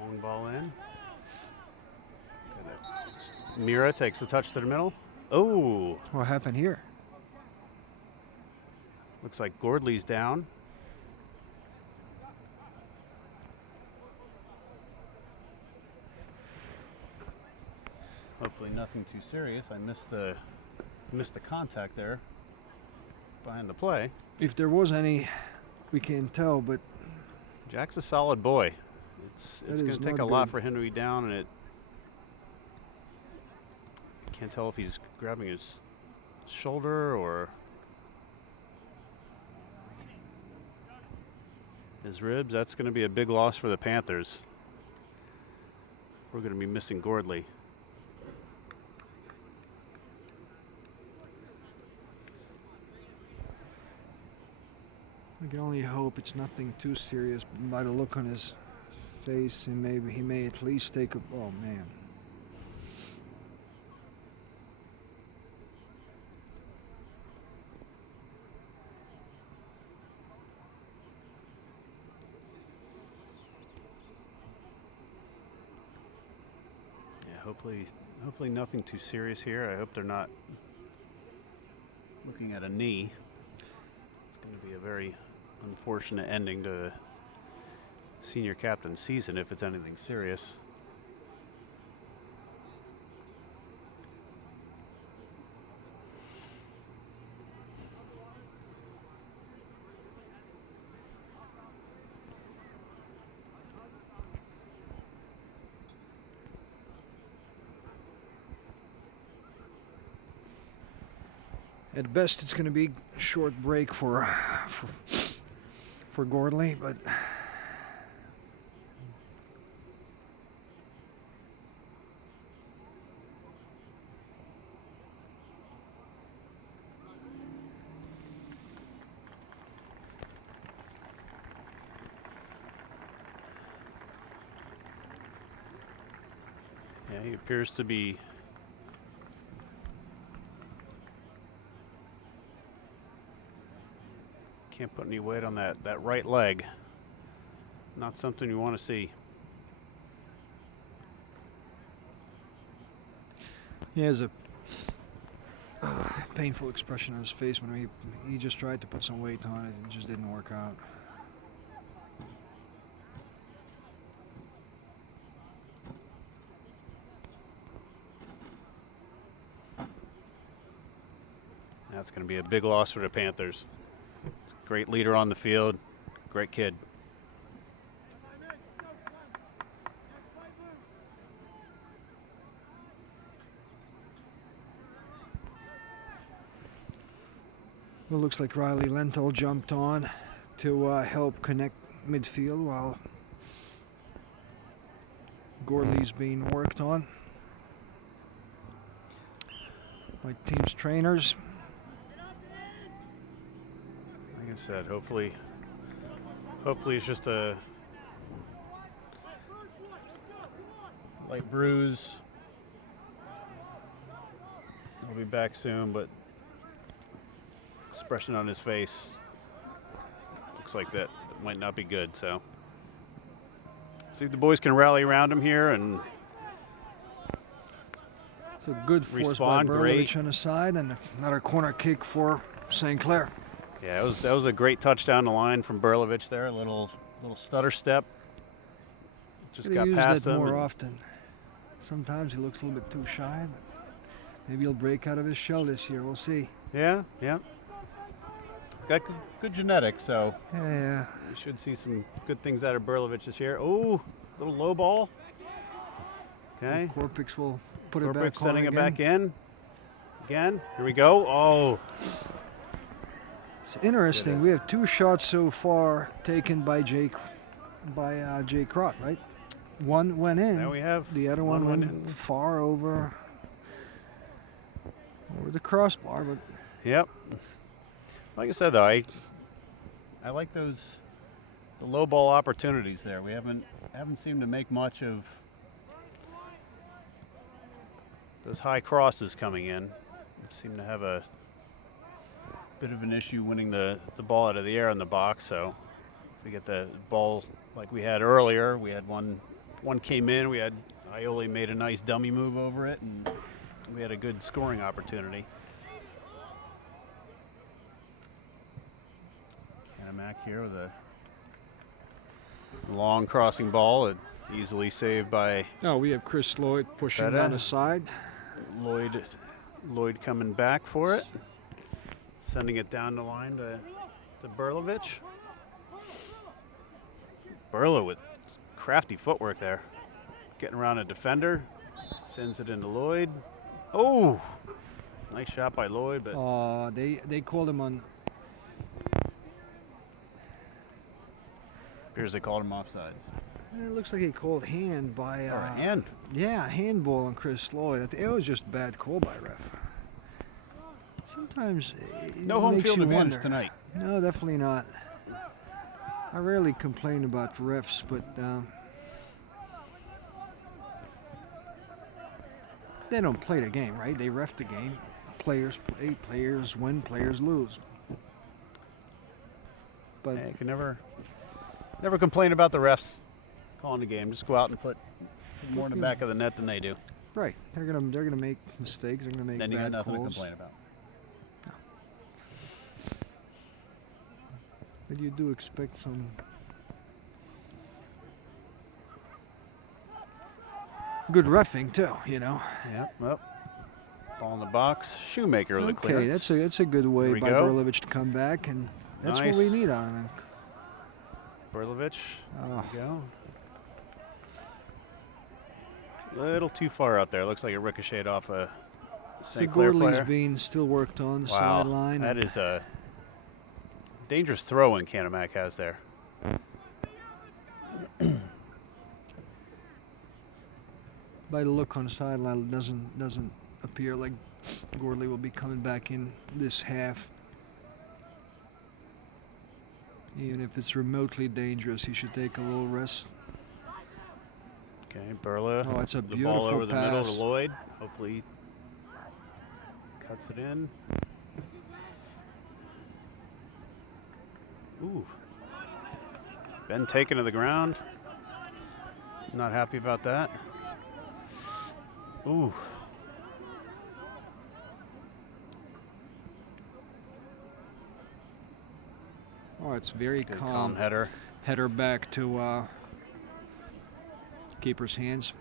Long ball in. Mira takes the touch to the middle. Oh, What happened here? looks like Gordley's down. Hopefully nothing too serious. I missed the contact there behind the play. If there was any, we can't tell, but Jack's a solid boy. It's That going is to take not a lot good. for him to be down, and it can't tell if he's grabbing his shoulder or his ribs. That's going to be a big loss for the Panthers. We're going to be missing Gordley. I can only hope it's nothing too serious. By the look on his face, and maybe he may at least take a. Oh man. hopefully nothing too serious here. I hope they're not looking at a knee. It's going to be a very unfortunate ending to the senior captain season if it's anything serious. At best, it's going to be a short break for Gordley, but yeah, he appears to be can't put any weight on that right leg. Not something you want to see. he has a painful expression on his face when he just tried to put some weight on it. It just didn't work out. That's going to be a big loss for the Panthers. Great leader on the field, great kid. Well, looks like Riley Lentil jumped on to help connect midfield while Gordley's being worked on by team's trainers. Like I said, hopefully it's just a light bruise. He'll be back soon, but expression on his face looks like that might not be good. So see if the boys can rally around him here and so good force by respond. Berlovich on the side, and another corner kick for St. Clair. Yeah, that was a great touch down the line from Berlovich there. A little stutter step. Just got past him. More often. Sometimes he looks a little bit too shy, but maybe he'll break out of his shell this year. We'll see. Yeah. Got good genetics, so Yeah. we should see some good things out of Berlovich this year. Oh, little low ball. Okay. Korpix will put it back Korpik on sending it again. back in. Again. Here we go. Oh. It's interesting. We have 2 shots so far taken by Jay Crott, right? One went in. Now we have the other one went far over the crossbar, but Yep. Like I said, though, I like the low ball opportunities there. We haven't seemed to make much of those high crosses coming in. We seem to have a bit of an issue winning the ball out of the air in the box. So if we get the ball like we had earlier, we had one came in. We had Iole made a nice dummy move over it, and we had a good scoring opportunity. Mac here with a long crossing ball, easily saved by we have Chris Lloyd pushing down the side. Lloyd coming back for it, sending it down the line to Berlovich. Berlo with crafty footwork there, getting around a defender, sends it into Lloyd. Oh, nice shot by Lloyd, but they called him on. Here's they called him offsides. It looks like he called hand by. Or a hand. Yeah, handball on Chris Lloyd. It was just a bad call by ref. Sometimes no home field advantage tonight. No, definitely not. I rarely complain about refs, but they don't play the game, right? They ref the game. Players play, players win, players lose. But you can never complain about the refs calling the game. Just go out and put more in the back of the net than they do. Right. They're gonna make mistakes. They're gonna make Then you got bad nothing to calls. complain about. But you do expect some. Good reffing too, you know. Yep. Well, ball in the box. Shoemaker with the Okay, clearance. that's a good way Here we by go. Berlovich to come back, and that's what we Nice. need out of him. Berlovich. Oh. There we go. Little too far up there. Looks like it ricocheted off a St. Clair Sigurli's player. being still worked on the Wow, sideline. that is a dangerous throw in Canon-Mac has there. By the look on the sideline, it doesn't appear like Gorley will be coming back in this half. Even if it's remotely dangerous, he should take a little rest. Okay, Burla. Oh, it's a the ball beautiful over the middle to pass. Lloyd. Hopefully he cuts it in. Ooh. Ben taken to the ground. Not happy about that. Ooh. Oh, it's very Good calm. header. Header back to keeper's hands.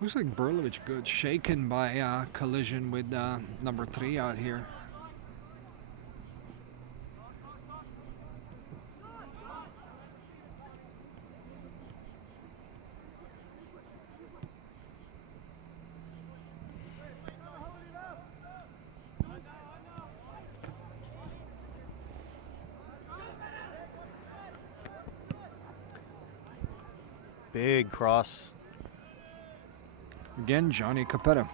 Looks like Berlovich good. Shaken by collision with number 3 out here. Big cross. Again, Johnny Capetta.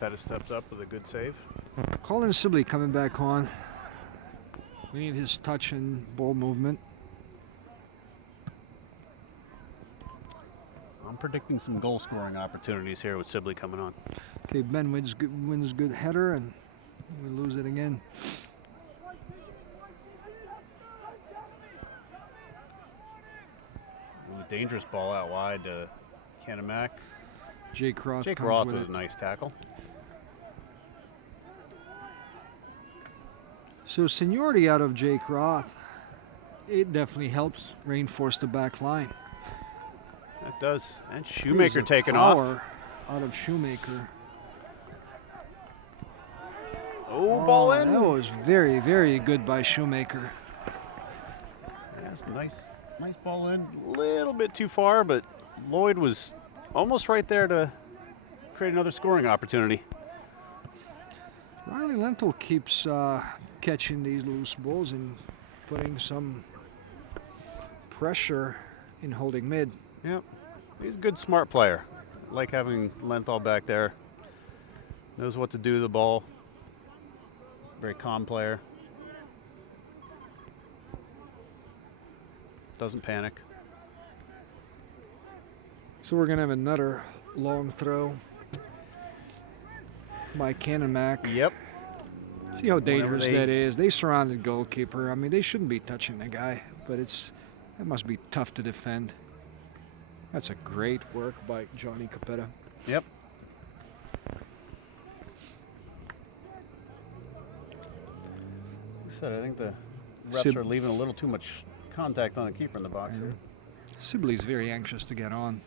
Capetta stepped up with a good save. Colin Sibley coming back on. We need his touch and ball movement. I'm predicting some goal scoring opportunities here with Sibley coming on. Okay, Ben wins good header, and we lose it again. Ooh, dangerous ball out wide to Canon-Mac. Jake Roth Jake comes Roth with with it. a nice tackle. So seniority out of Jake Roth, it definitely helps reinforce the back line. That does. And Shoemaker There's a taking off. power out of Shoemaker. Oh, ball in. That was very, very good by Shoemaker. That's nice ball in. A little bit too far, but Lloyd was almost right there to create another scoring opportunity. Riley Lentil keeps catching these loose balls and putting some pressure in holding mid. Yep. He's a good, smart player. Like having Lenthal back there. Knows what to do with the ball. Very calm player. Doesn't panic. So we're going to have another long throw by Canon-Mac. Yep. See how dangerous they- that is. They surrounded goalkeeper. I mean, they shouldn't be touching the guy, but that must be tough to defend. That's a great work by Johnny Capetta. Yep. Like I said, I think the refs are leaving a little too much contact on the keeper in the box here. Sibley's very anxious to get on.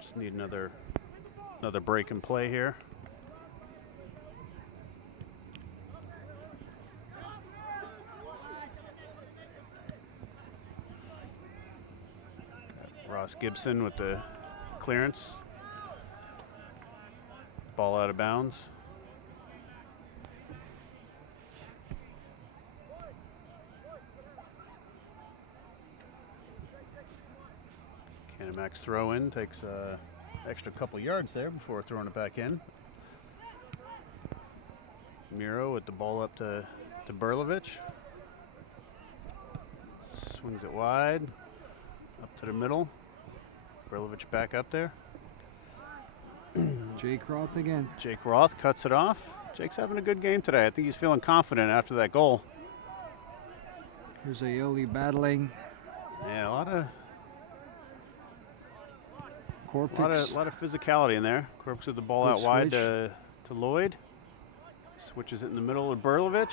Just need another break and play here. Ross Gibson with the clearance. Ball out of bounds. Canon-Mac's throw in takes extra couple yards there before throwing it back in. Miro with the ball up to Berlovich. Swings it wide, up to the middle. Berlovich back up there. Jake Roth again. Jake Roth cuts it off. Jake's having a good game today. I think he's feeling confident after that goal. Here's Aioli battling. Yeah, a lot of Corpix. lot of physicality in there. Corpix with the ball out wide to Lloyd. Switches it in the middle of Berlovich,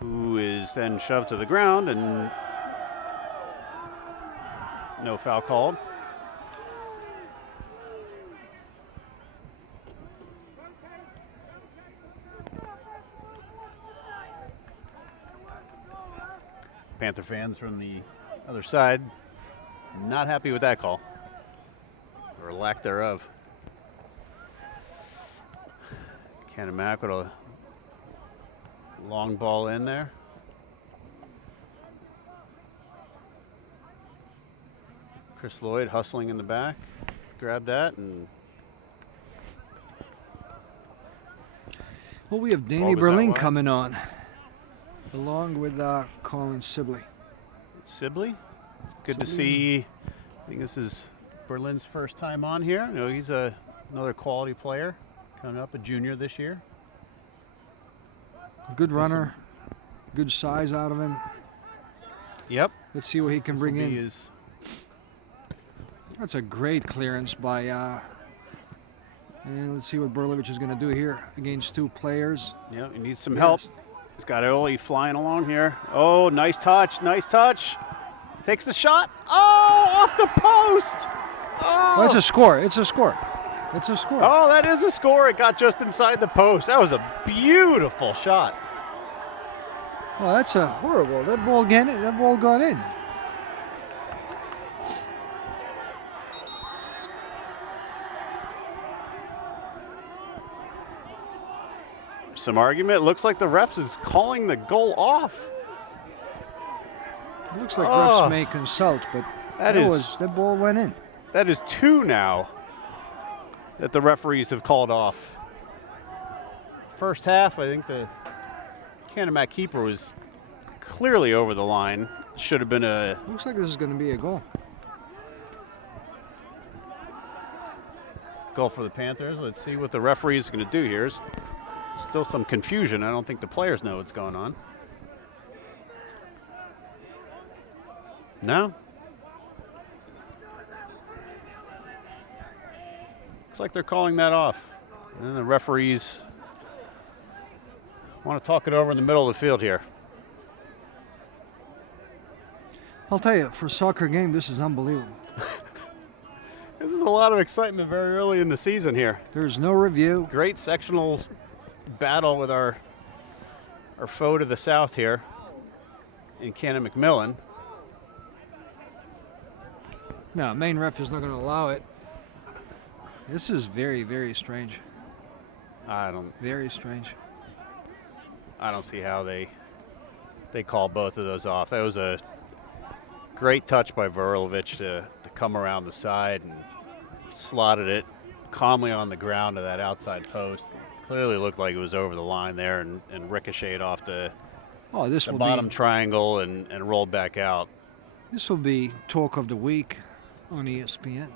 who is then shoved to the ground, and no foul called. Panther fans from the other side not happy with that call, or lack thereof. Canon-Mac with a long ball in there. Chris Lloyd hustling in the back. Grab that and... Well, we have Danny Berlin coming on, along with Colin Sibley. Sibley? It's good to see. I think this is Berlin's first time on here. You know, he's another quality player. Coming up, a junior this year. Good runner, good size out of him. Yep. Let's see what he can bring in. That's a great clearance by, and let's see what Berlovich is going to do here against two players. Yep, he needs some help. He's got Aioli flying along here. Oh, nice touch, nice touch. Takes the shot. Oh, off the post. Oh, well, it's a score, it's a score. It's a score. Oh, that is a score. It got just inside the post. That was a beautiful shot. Well, that's a horrible. That ball got in. Some argument. It looks like the refs is calling the goal off. It looks like refs may consult, but that ball went in. That is 2 now that the referees have called off. First half, I think the Canon-Mac keeper was clearly over the line. Should have been a... Looks like this is going to be a goal. Goal for the Panthers. Let's see what the referee is going to do here. There's still some confusion. I don't think the players know what's going on. No? Looks like they're calling that off. And then the referees want to talk it over in the middle of the field here. I'll tell you, for a soccer game, this is unbelievable. This is a lot of excitement very early in the season here. There's no review. Great sectional battle with our foe to the south here in Canon-McMillan. No, main ref is not going to allow it. This is very, very strange. Very strange. I don't see how they call both of those off. That was a great touch by Berlovich to come around the side and slotted it calmly on the ground to that outside post. Clearly looked like it was over the line there and ricocheted off the bottom triangle and rolled back out. This will be talk of the week on ESPN.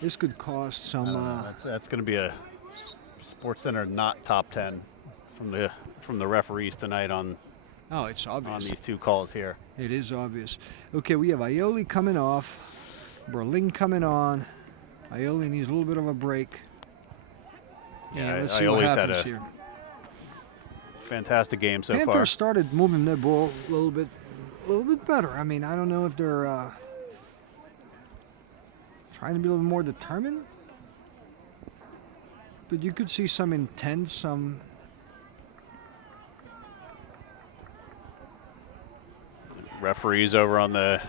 This could cost some. That's going to be a SportsCenter not top 10 from the referees tonight on. Oh, it's obvious. On these two calls here. It is obvious. Okay, we have Aioli coming off, Berlin coming on. Aioli needs a little bit of a break. Yeah, let's see what happens here. Fantastic game so far. Panthers started moving their ball a little bit better. I mean, I don't know if they're trying to be a little more determined, but you could see some intent, some. Referees over on the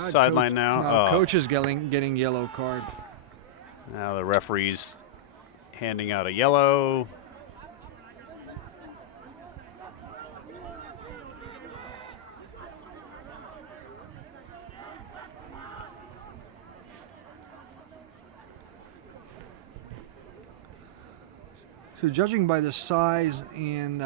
sideline now. Coach is getting yellow card. Now the referee's handing out a yellow. So judging by the size and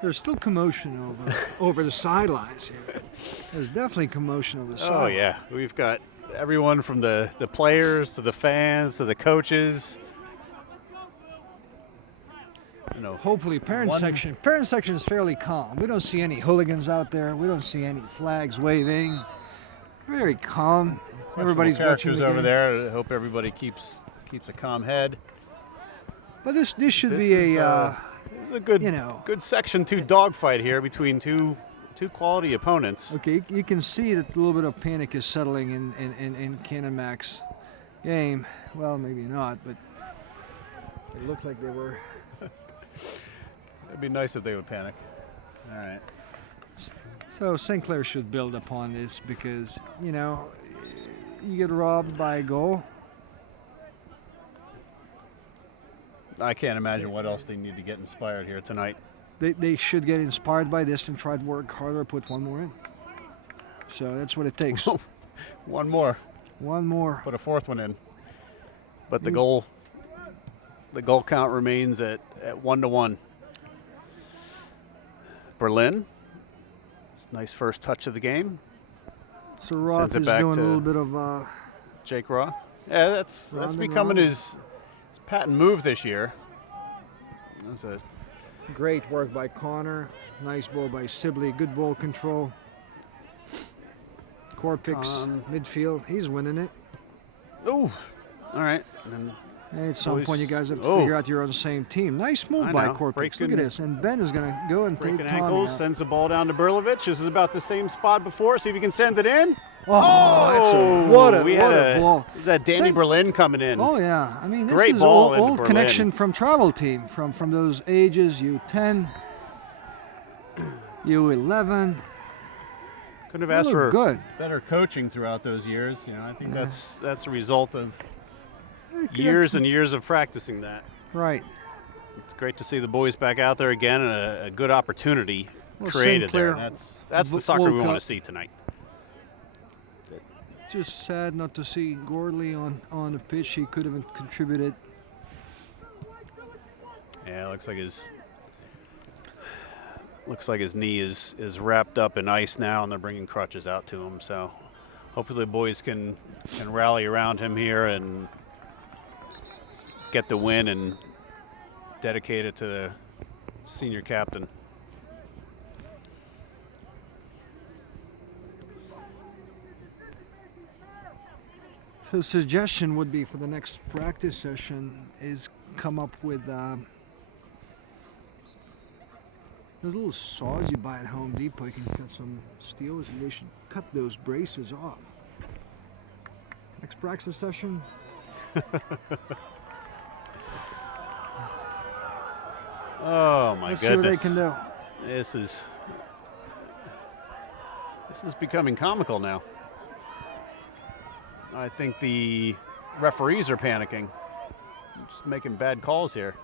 There's still commotion over the sidelines here. There's definitely commotion over the Oh sidelines. yeah, we've got everyone from the players to the fans to the coaches. You know, Hopefully, parent section is fairly calm. We don't see any hooligans out there. We don't see any flags waving. Very calm. Everybody's watching characters the over game. there. I hope everybody keeps a calm head. But this should This be is, a this is a good good Section 2 dogfight here between two quality opponents. okay. You can see that a little bit of panic is settling in Canon-Mac's game. Well, maybe not, but it looked like they were. It'd be nice if they would panic. All right. So St. Clair should build upon this because, you know, you get robbed by a goal. I can't imagine what else they need to get inspired here tonight. They should get inspired by this and try to work harder, put one more in. So that's what it takes. One more. One more. Put a fourth one in. But the goal count remains at 1-1. Berlin. Nice first touch of the game. So Roth Sends it is back doing a to little bit of Jake Roth. Yeah, that's Round and becoming round. his patent move this year. That's a great work by Connor. Nice ball by Sibley. Good ball control. Corpix, midfield. He's winning it. oh, all right. And At some Boys- point, you guys have to oh. figure out you're on the same team. Nice move I by know. Corpix. Look Breaking- at this. And Ben is going to go and take breaking Tommy ankles, out. sends the ball down to Berlovich. This is about the same spot before. See if he can send it in. Oh, that's what a ball. Is that Danny Same- Berlin coming in? Oh, yeah. I mean, this Great is ball into old Berlin. connection from travel team, from those ages, U10, U11. Couldn't have They asked look for good. better coaching throughout those years. You know, I think that's a result of Yeah, years and years of practicing that. Right. It's great to see the boys back out there again and a good opportunity Well, created St. Clair there. That's the soccer we woke want to up. see tonight. Just sad not to see Gordley on the pitch. He could have contributed. Yeah, it looks like his knee is wrapped up in ice now, and they're bringing crutches out to him. So hopefully the boys can rally around him here and get the win and dedicate it to the senior captain. So suggestion would be for the next practice session is come up with those little saws you buy at Home Depot. You can cut some steels. They should cut those braces off. Next practice session. Oh my Let's goodness! see what they can do. This is becoming comical now. I think the referees are panicking, just making bad calls here.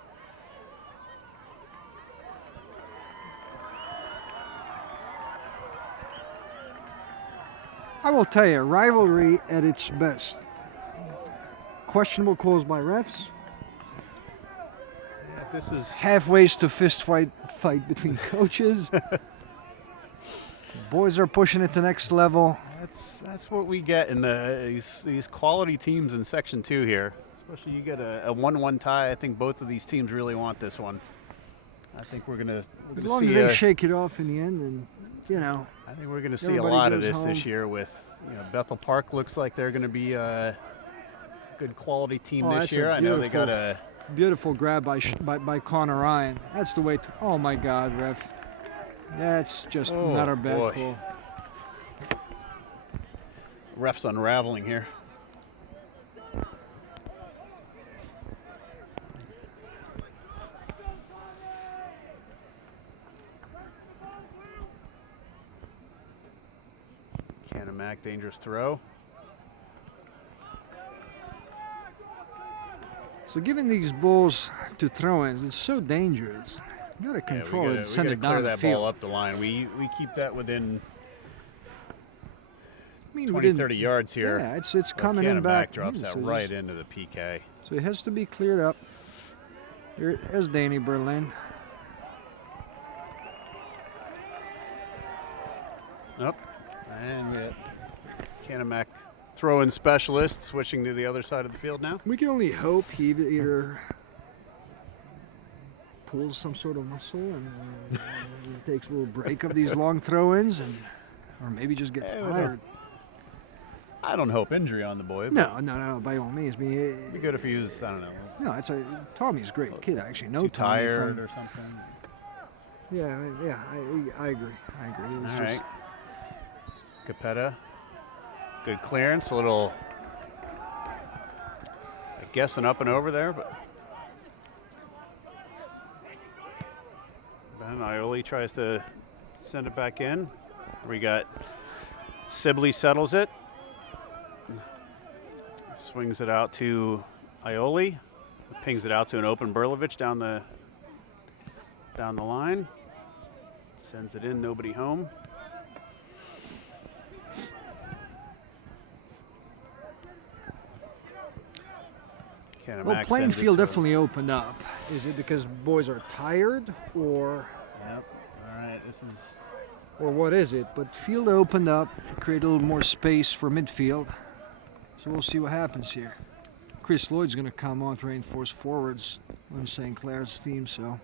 I will tell you, rivalry at its best. Questionable calls by refs. Yeah, this is Halfways to fist fight between coaches. Boys are pushing it to next level. that's what we get in these quality teams in Section 2 here. Especially you get a 1-1 tie. I think both of these teams really want this one. I think we're gonna As long as see they shake it off in the end, and you know. I think we're going to see a Everybody lot of goes this home. year with Bethel Park. Looks like they're going to be a good quality team Oh, this that's a year. I know they got beautiful- Beautiful grab by Connor Ryan. That's the way. Oh my God, ref. That's just not a bad boy. call. refs unraveling here. Canon-Mac, dangerous throw. So giving these balls to throw-ins, it's so dangerous. You gotta control it and send it down clear the that field. ball up the line. We keep that within I mean, 20, 30 yards here. Yeah, it's But coming in back. Canon-Mac drops Yeah, that so right just- into the PK. So it has to be cleared up. There's Danny Berlin. Up. And we have Canon-Mac throw-in specialist switching to the other side of the field now. We can only hope he either pulls some sort of muscle and takes a little break of these long throw-ins, or maybe just gets tired. I don't hope injury on the boy. No, by all means. It'd be good if he was, I don't know. No, Tommy's a great kid. I actually know too Tommy tired or something. Yeah, I agree. It was All just, right. Capetta, good clearance, a little, I guess, an up and over there, but Ben Ioli tries to send it back in. We got Sibley settles it, swings it out to Ioli, pings it out to an open Berlovich down the line, sends it in, nobody home. Well, playing field definitely opened up. Is it because boys are tired, or? Yep. All right. This is. Or what is it? But field opened up, create a little more space for midfield. So we'll see what happens here. Chris Lloyd's going to come on to reinforce forwards on St. Clair's team. So.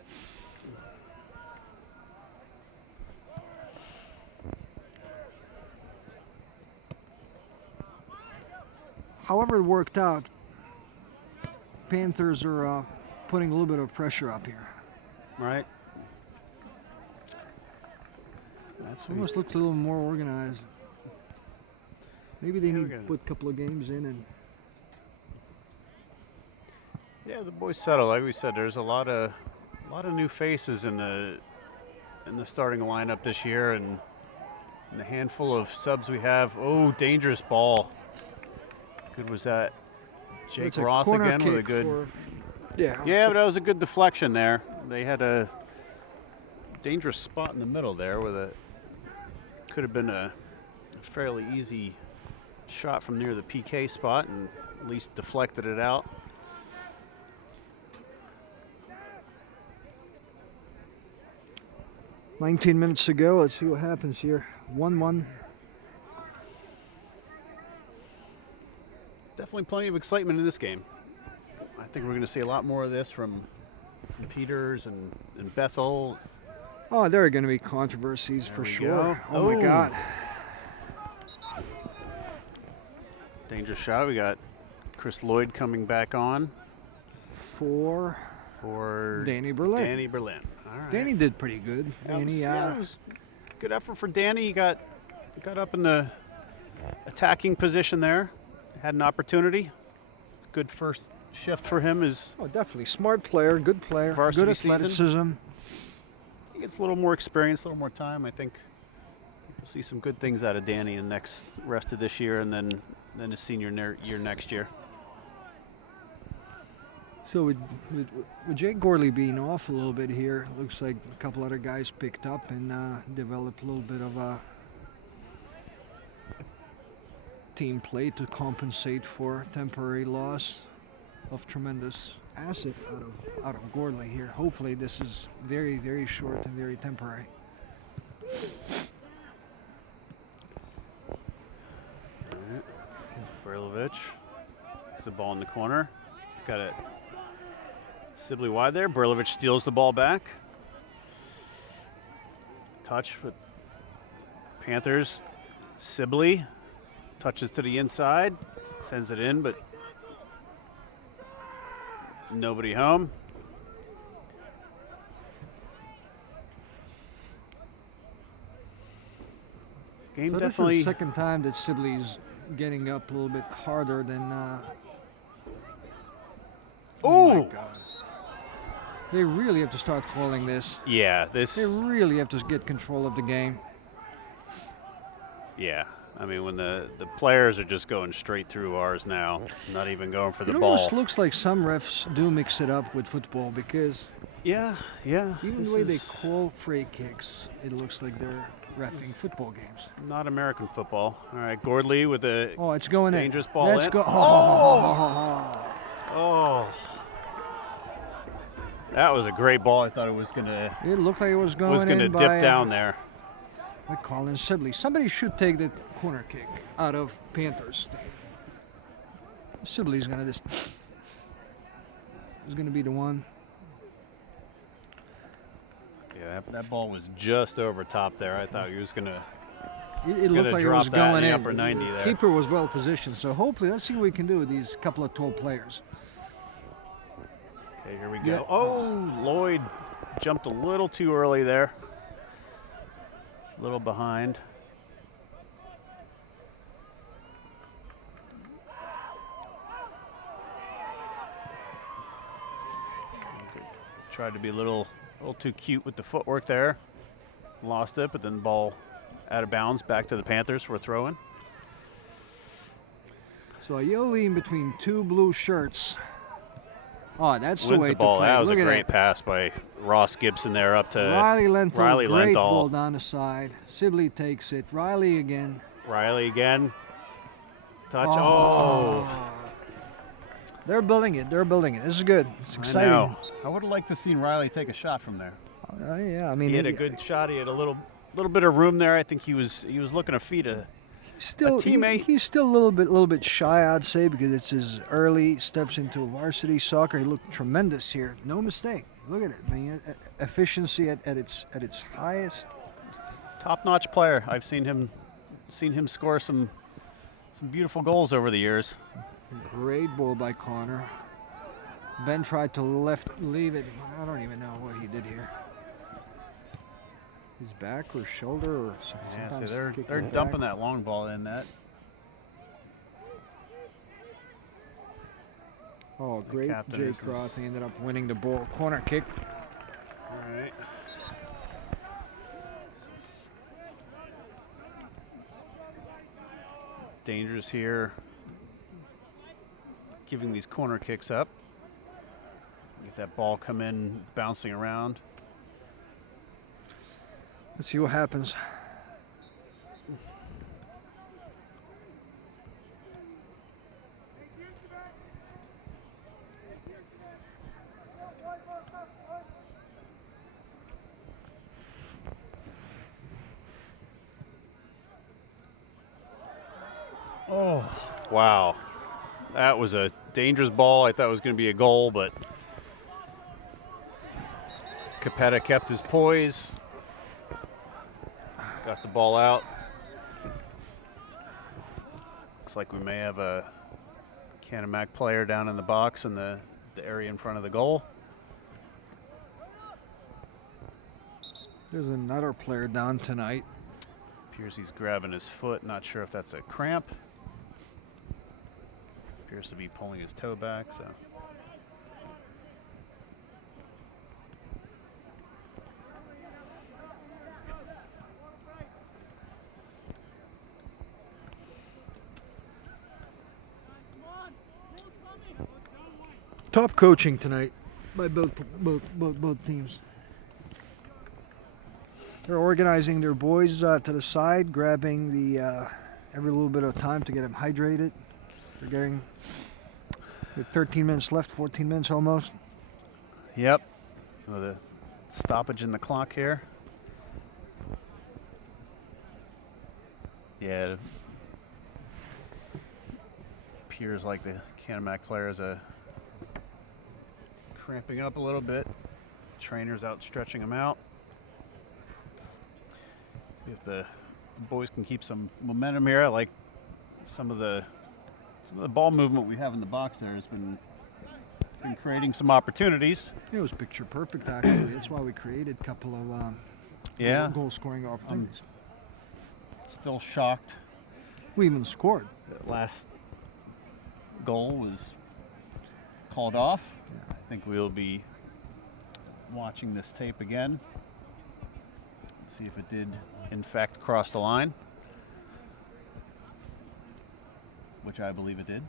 However it worked out, Panthers are putting a little bit of pressure up here. Right. That's almost looks a little more organized. Maybe they need to put a couple of games in and. Yeah, the boys settle. Like we said, there's a lot of new faces in the starting lineup this year, and the handful of subs we have. Oh, dangerous ball. Good was that? Jake Roth again with a good. Yeah, but that was a good deflection there. They had a dangerous spot in the middle there with could have been a fairly easy shot from near the PK spot and at least deflected it out. "19 minutes to go. Let's see what happens here. 1-1. Definitely plenty of excitement in this game. I think we're going to see a lot more of this from Peters and Bethel. Oh, there are going to be controversies for sure. Oh my God. Dangerous shot. We got Chris Lloyd coming back on. For Danny Berlin. Danny Berlin. All right. Danny did pretty good. It was good effort for Danny. He got up in the attacking position there. Had an opportunity. Good first shift for him. Definitely smart player, good Varsity good athleticism. Season. He gets a little more experience, a little more time. I think we'll see some good things out of Danny in the next rest of this year, and then his senior year next year. So with Jake Gorley being off a little bit here, looks like a couple other guys picked up and developed a little bit of a team play to compensate for temporary loss of tremendous asset out of Gorley here. Hopefully this is very, very short and very temporary. All right. Berlovich. It's the ball in the corner. He's got it. Sibley wide there. Berlovich steals the ball back. Touch with Panthers. Sibley touches to the inside, sends it in, but nobody home. Game so definitely. This is the second time that Sibley's getting up a little bit harder than. Oh my God. They really have to start calling this. Yeah, They really have to get control of the game. Yeah. I mean, when the players are just going straight through ours now, not even going for the ball. It almost looks like some refs do mix it up with football because yeah. Even the way they call free kicks, it looks like they're reffing football games. Not American football. All right, Gordley with a it's going dangerous in. ball Let's in. Go. Oh. That was a great ball. I thought it was gonna. It looked like it was going dip down there. Like Colin Sibley. Somebody should take the corner kick out of Panthers. Sibley's gonna just is gonna be the one. Yeah, that ball was just over top there. I thought he was gonna. It looked like it was that going in in. the upper 90 there. Keeper was well positioned, so hopefully let's see what we can do with these couple of tall players. Okay, here we go. Yeah. Oh, Lloyd jumped a little too early there. It's a little behind. Tried to be a little too cute with the footwork there. Lost it, but then the ball out of bounds back to the Panthers for a throw-in. So Aioli in between two blue shirts. Oh, that's the Wins way the to ball. play. That was Look a at great pass by Ross Gibson there up to Riley Lenthal. Riley Great Lenthal. ball down the side. Sibley takes it. Riley again. Riley again. Touch. Oh. They're building it. They're building it. This is good. It's exciting. I know. I would have liked to seen Riley take a shot from there. Yeah, I mean, He had a good shot. He had a little bit of room there. I think he was looking to feed a teammate. He's still a little bit shy, I'd say, because it's his early steps into varsity soccer. He looked tremendous here. No mistake. Look at it. I mean, efficiency at its highest. Top-notch player. I've seen him score some beautiful goals over the years. Great ball by Connor. Ben tried to leave it. I don't even know what he did here. His back or shoulder or Yeah, sometimes so kicking they're it dumping back. that long ball in that. Oh, great. captain Jay is- Croth ended up winning the ball. Corner kick. All right. Dangerous here. Giving these corner kicks up. Get that ball come in, bouncing around. Let's see what happens. Oh, wow. That was a dangerous ball. I thought it was going to be a goal, but Capetta kept his poise. Got the ball out. Looks like we may have a Canon-Mac player down in the box in the area in front of the goal. There's another player down tonight. Appears he's grabbing his foot. Not sure if that's a cramp. Appears to be pulling his toe back, so. Top coaching tonight by both teams. They're organizing their boys to the side, grabbing the every little bit of time to get them hydrated. They're getting with 13 minutes left, 14 minutes almost. Yep. With a stoppage in the clock here. Yeah. It appears like the Canon-Mac players are cramping up a little bit. Trainers out stretching them out. See if the boys can keep some momentum here. I like some of the ball movement we have in the box there has been creating some opportunities. It was picture perfect, actually. That's why we created a couple of goal scoring opportunities. Still shocked. We even scored. That last goal was called off. I think we'll be watching this tape again. See if it did, in fact, cross the line, which I believe it did.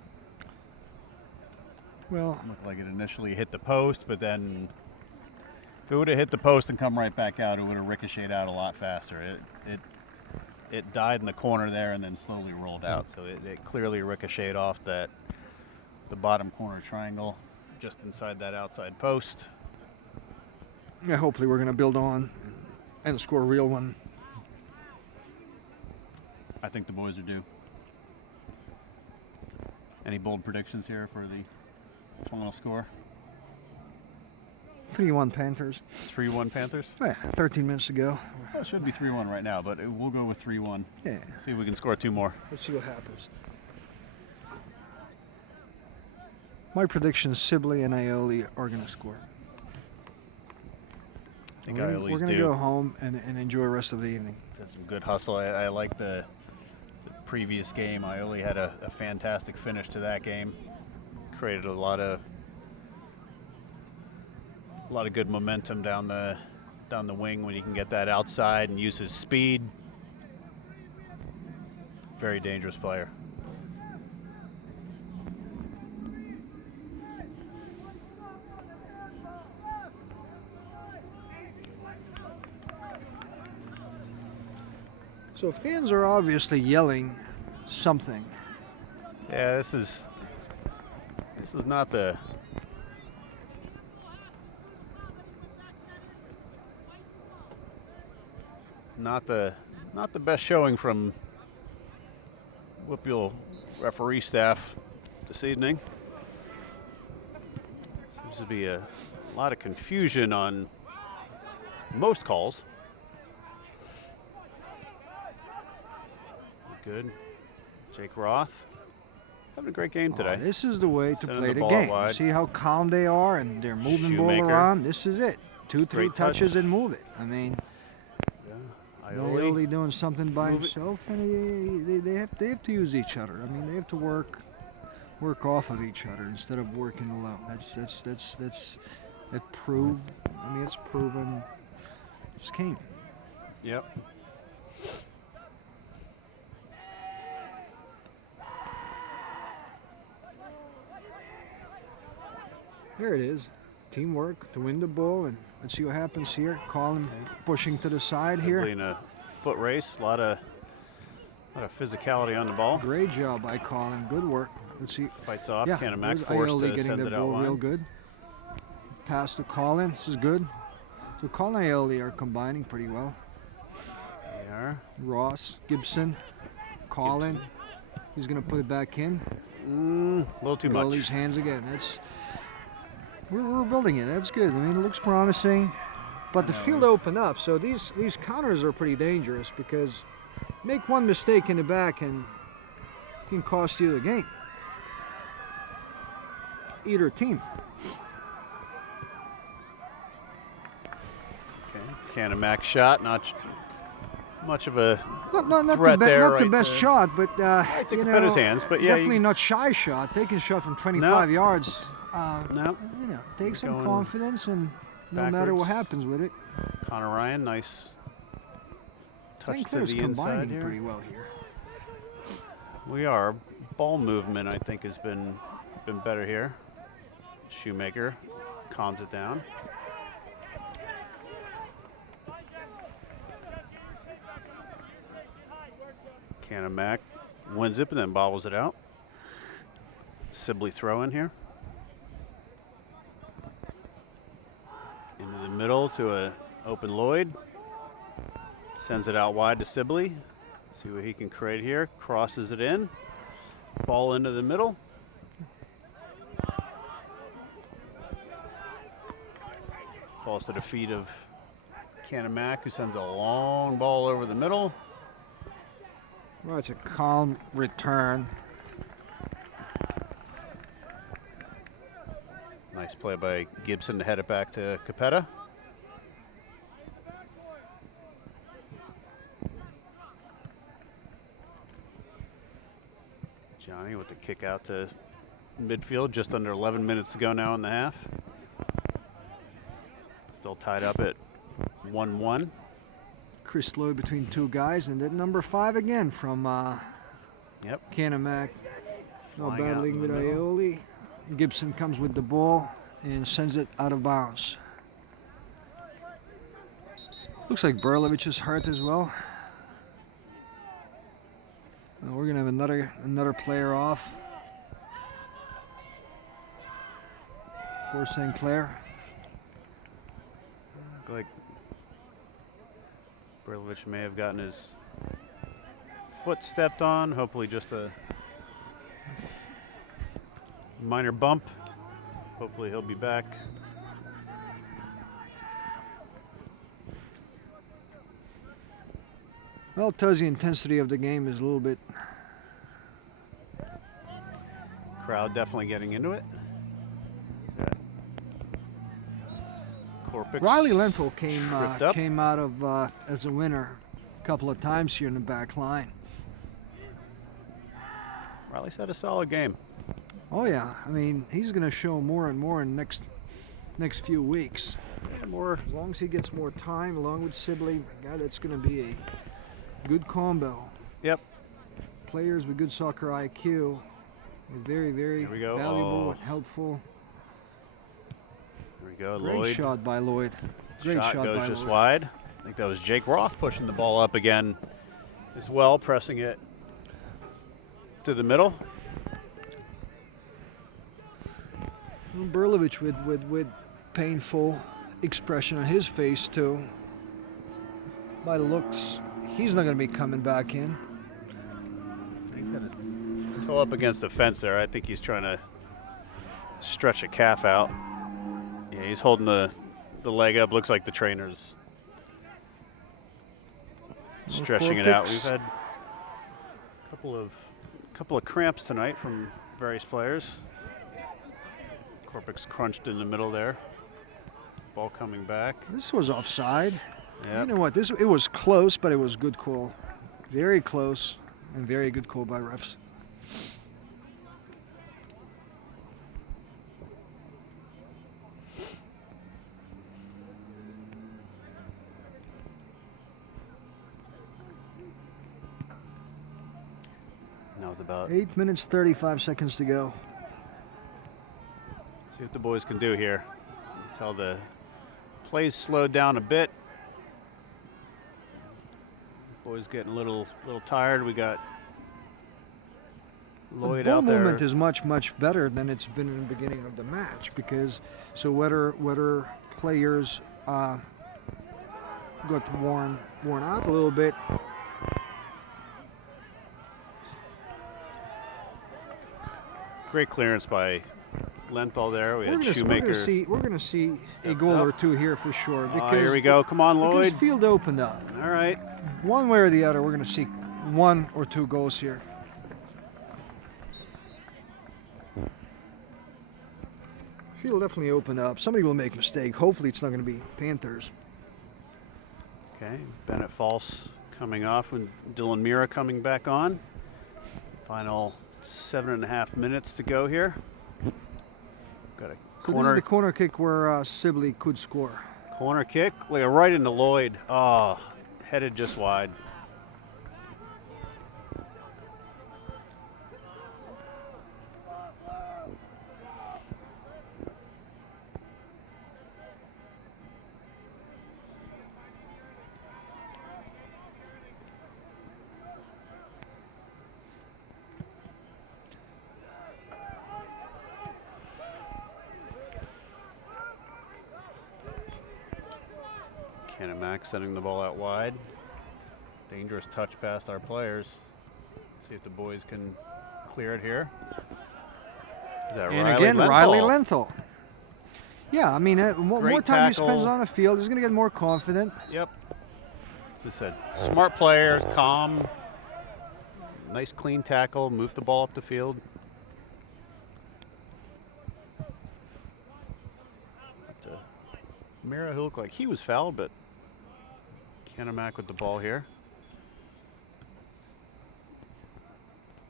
Well, It looked like it initially hit the post, but then if it would have hit the post and come right back out, it would have ricocheted out a lot faster. It died in the corner there and then slowly rolled out. So it clearly ricocheted off the bottom corner triangle just inside that outside post. yeah, hopefully we're going to build on and score a real one. I think the boys are due. Any bold predictions here for the final score? 3-1 Panthers. 3-1 Panthers? Yeah, 13 minutes to go. Well, it should be 3-1 right now, but we'll go with 3-1. Yeah. See if we can score 2 more. Let's see what happens. My prediction is Sibley and Aioli are going to score. I think We're Aioli's going to go home and enjoy the rest of the evening. That's some good hustle. I like the previous game. Aioli had a fantastic finish to that game. Created a lot of good momentum down the wing when he can get that outside and use his speed. Very dangerous player. So fans are obviously yelling something. Yeah, this is not the best showing from Whipple referee staff this evening. Seems to be a lot of confusion on most calls. Good. Jake Roth having a great game today. This is the way to Sending play the the ball game. wide. See how calm they are and they're moving the ball Shoemaker. around. This is it. 2-3 Great touch. touches and move it. I mean, Yeah. Aioli doing something by Move it. himself, and they have to use each other. I mean, they have to work off of each other instead of working alone. That's proved. I mean, it's proven. It's Kane. Yep. There it is. Teamwork to win the ball, and let's see what happens here. Colin pushing to the side Sibley here. in a foot race. A lot of physicality on the ball. Great job by Colin. Good work. Let's see. Fights off. Yeah, Canon-McMillan there's forced Aioli to getting send the it out ball real wide. good. Pass to Colin. This is good. So Colin and Aioli are combining pretty well. They are. Ross, Gibson, Colin. He's going to put it back in. A little too much. Aioli's hands again. We're building it. That's good. I mean, it looks promising. But the field opened up, so these counters are pretty dangerous because make one mistake in the back and it can cost you the game. Either team. Okay. Canon-McMillan shot. Not much of a Not threat there. not the right best to- shot, but Right to you know, Capetta's hands, but yeah, definitely not shy shot. Taking a shot from 25 yards. No. You know, take some Going confidence, and no matter what backwards. happens with it, Connor Ryan, nice touch St. to Clair's the inside combining here. pretty well here. We are. Ball movement, I think, has been better here. Shoemaker calms it down. Canon-McMillan wins it, but then bobbles it out. Sibley throw in here. Into the middle to a open Lloyd. Sends it out wide to Sibley. See what he can create here. Crosses it in. Ball into the middle. Falls to the feet of Canon-McMillan, who sends a long ball over the middle. Well, it's a calm return. Nice play by Gibson to head it back to Capetta. Johnny with the kick out to midfield, just under 11 minutes to go now in the half. Still tied up at 1-1. Chris Lloyd between two guys, and then number 5 again from Yep. Canon-McMillan. No Flying out battling in with the middle. Aioli. Gibson comes with the ball and sends it out of bounds. Looks like Berlovich is hurt as well. We're gonna have another player off for St. Clair. Like Berlovich may have gotten his foot stepped on. Hopefully just a minor bump. Hopefully he'll be back. Well, it tells you the intensity of the game is a little bit. Crowd definitely getting into it. Corpix Riley Lenthal came out of as a winner a couple of times here in the back line. Riley's had a solid game. Oh yeah, I mean he's going to show more and more in the next few weeks. Yeah, more. As long as he gets more time, along with Sibley, God, that's going to be a good combo. Yep. Players with good soccer IQ. Very, very valuable and helpful. Here we go, Great Lloyd. shot by Lloyd. Great shot goes by just Lloyd. wide. I think that was Jake Roth pushing the ball up again as well, pressing it to the middle. Berlovich with painful expression on his face too. By the looks, he's not going to be coming back in. He's got his toe up against the fence there. I think he's trying to stretch a calf out. Yeah, he's holding the leg up. Looks like the trainer's stretching it out. We've had a couple of cramps tonight from various players. Corpix crunched in the middle there. Ball coming back. This was offside. Yep. You know what? It was close, but it was good call. Very close and very good call by refs. Now it's about 8 minutes, 35 seconds to go. see what the boys can do here. Tell the plays slowed down a bit. Boys getting a little tired. We got Lloyd the ball out there. movement is much better than it's been in the beginning of the match, because so whether players got worn out a little bit. Great clearance by Lenthal there. We had We're Shoemaker. gonna see a goal up. or two here for sure. Oh, Because here we go. Come on, Lloyd. because field opened up. All right. One way or the other, we're gonna see 1 or 2 goals here. Field definitely opened up. Somebody will make a mistake. Hopefully, it's not going to be Panthers. Okay. Bennett False coming off and Dylan Mira coming back on. Final 7.5 minutes to go here. Got a So corner. this is the corner kick where Sibley could score. Corner kick, like right into Lloyd. Oh, headed just wide. Canon-McMillan sending the ball out wide. Dangerous touch past our players. See if the boys can clear it here. Is that And Riley again, Lenthal? Riley Lenthal. Yeah, I mean, more Great time he tackle. spends on the field, he's going to get more confident. Yep. As I said, smart player, calm, nice clean tackle, moved the ball up the field. Mira, who looked like he was fouled, but Canon-McMillan with the ball here.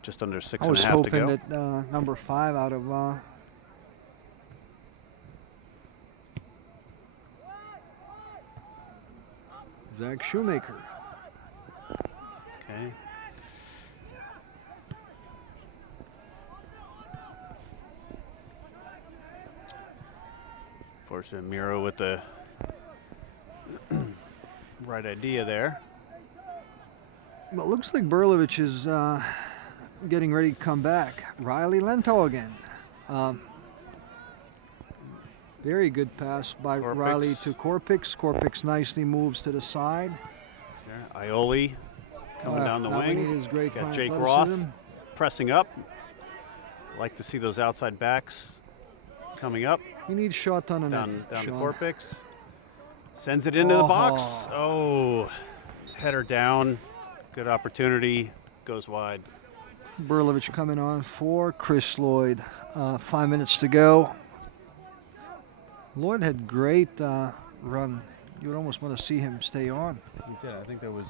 Just under 6.5 to go. I was hoping that number 5 out of Zach Shoemaker. Okay. Fortunate Miro with the right idea there. Well, it looks like Berlovich is getting ready to come back. Riley Lenthal again. Very good pass by Corpix. Riley to Corpix. Corpix nicely moves to the side. Yeah, Ioli coming down the now we need wing. his great Got fine Jake athleticism. Roth pressing up. Like to see those outside backs coming up. We need shot on the Down to Sean. Korpix. Sends it into the box. Oh, header down. Good opportunity. Goes wide. Berlovich coming on for Chris Lloyd. 5 minutes to go. Lloyd had great run. You would almost want to see him stay on. He did. I think there was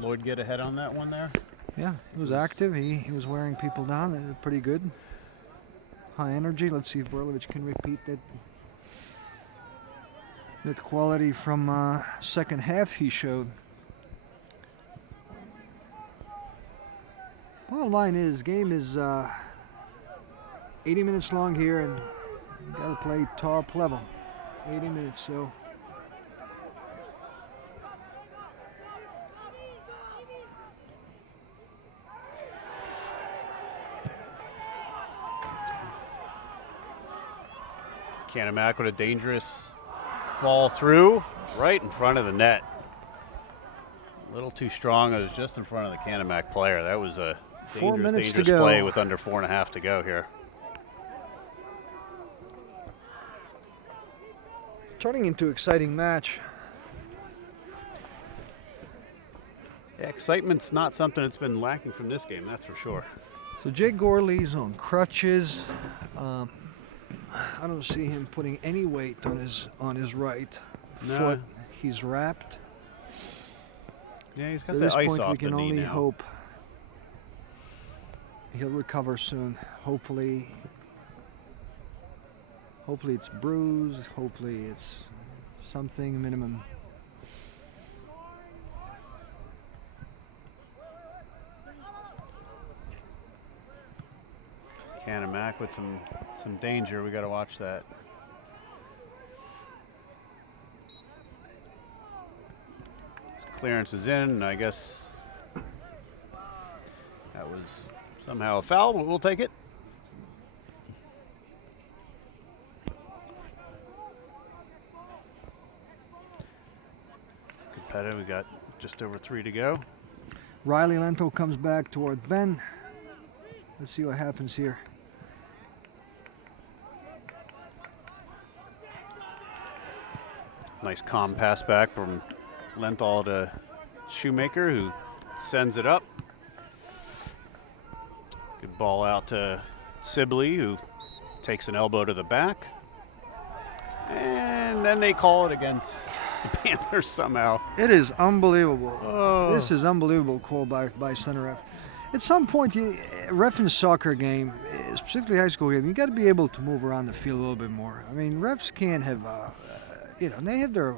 Lloyd get ahead on that one there. Yeah, he was active. He was wearing people down. Pretty good. High energy. Let's see if Berlovich can repeat that quality from second half he showed. Bottom line is, game is 80 minutes long here, and you got to play top level. 80 minutes, so. Canon-Mac with a dangerous ball through, right in front of the net. A little too strong. It was just in front of the Canon-Mac player. That was a dangerous play with under 4.5 to go here. Turning into an exciting match. Yeah, excitement's not something that's been lacking from this game, that's for sure. So Jay Gorley's on crutches. I don't see him putting any weight on his right foot. He's wrapped. Yeah, he's got At the this ice point, off we can the knee only now. hope he'll recover soon. Hopefully it's bruised. Hopefully it's something minimum. Canon-Mac with some danger. We got to watch that. His clearance is in, and I guess that was somehow a foul, but we'll take it. Competitive. We got just over 3 to go. Riley Lento comes back toward Ben. Let's see what happens here. Nice calm pass back from Lenthal to Shoemaker, who sends it up. Good ball out to Sibley, who takes an elbow to the back. And then they call it against the Panthers somehow. It is unbelievable. Oh. This is unbelievable call by center ref. At some point, ref in a soccer game, specifically high school game, you got to be able to move around the field a little bit more. I mean, refs can't have, they have their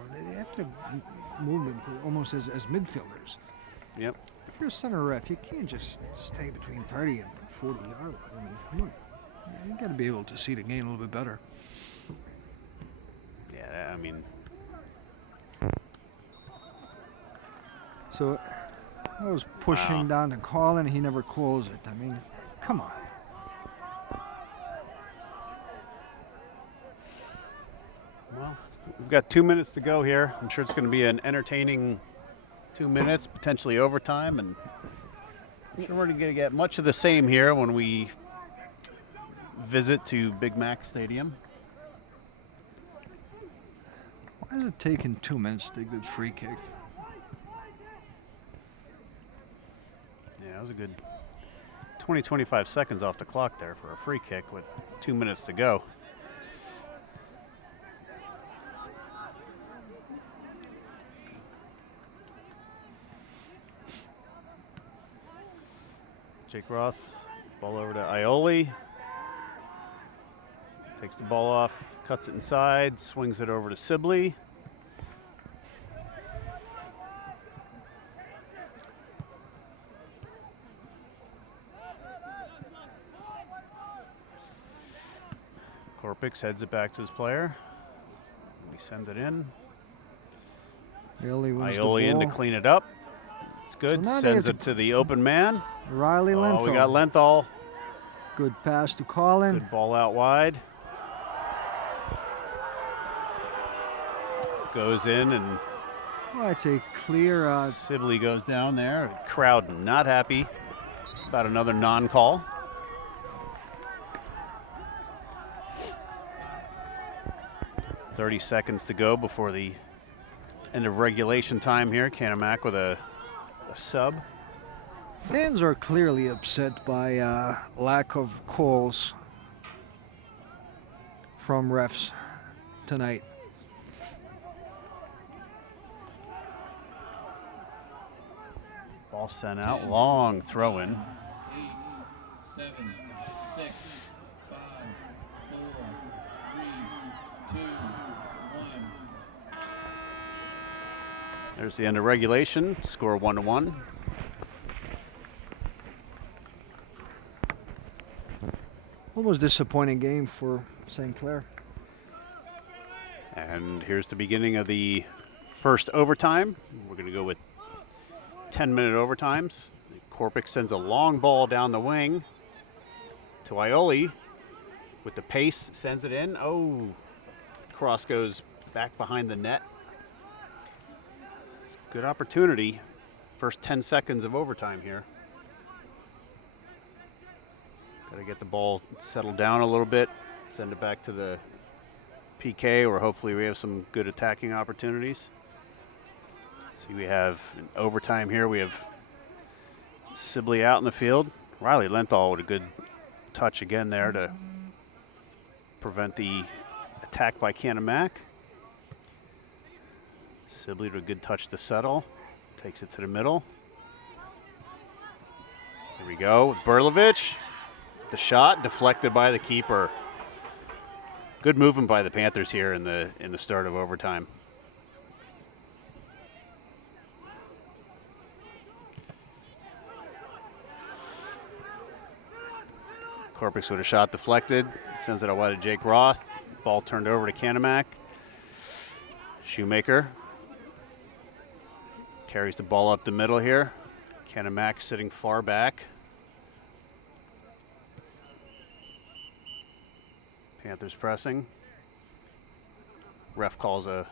movement almost as midfielders. Yep. If you're a center ref, you can't just stay between 30 and 40 yards. I mean, come on. You got to be able to see the game a little bit better. Yeah, I mean. So I was pushing down to Colin. He never calls it. I mean, come on. Well, we've got 2 minutes to go here. I'm sure it's going to be an entertaining 2 minutes, potentially overtime, and I'm sure we're going to get much of the same here when we visit to Big Mac Stadium. Why is it taking 2 minutes to take that free kick? Yeah, that was a good 20, 25 seconds off the clock there for a free kick with 2 minutes to go. Jake Ross, ball over to Aioli. Takes the ball off, cuts it inside, swings it over to Sibley. Korpix heads it back to his player. He sends it in. Aioli in to clean it up. It's good. So sends it to the open man. Riley Lenthal. Oh, we got Lenthal. Good pass to Colin. Good ball out wide. Goes in and Well, it's a clear. Sibley goes down there. Crowd not happy about another non-call. "30 seconds to go before the end of regulation time here. Canon-Mac with a sub. Fans are clearly upset by lack of calls from refs tonight. Ball sent out, long throw in. 8, 7, 6, 5, 4, 3, 2, 1. There's the end of regulation. Score 1-1. Almost disappointing game for St. Clair. And here's the beginning of the first overtime. We're going to go with 10-minute overtimes. Korpic sends a long ball down the wing to Ioli with the pace, sends it in. Oh, cross goes back behind the net. It's a good opportunity. First 10 seconds of overtime here. Got to get the ball settled down a little bit, send it back to the PK, or hopefully we have some good attacking opportunities. See, we have in overtime here, we have Sibley out in the field. Riley Lenthal with a good touch again there to prevent the attack by Canon-Mac. Sibley with a good touch to settle, takes it to the middle. Here we go, Berlovich. The shot deflected by the keeper. Good movement by the Panthers here in the start of overtime. Korpic with a shot deflected, sends it away to Jake Roth. Ball turned over to Canon-Mac. Shoemaker carries the ball up the middle here. Canon-Mac sitting far back. Panthers pressing. Ref calls a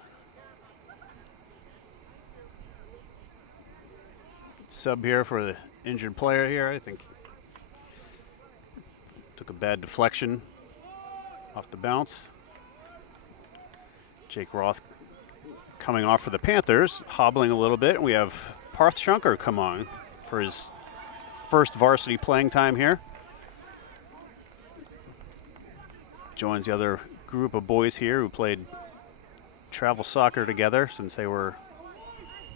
sub here for the injured player here. I think took a bad deflection off the bounce. Jake Roth coming off for the Panthers, hobbling a little bit. And we have Parth Shankar come on for his first varsity playing time here. Joins the other group of boys here who played travel soccer together since they were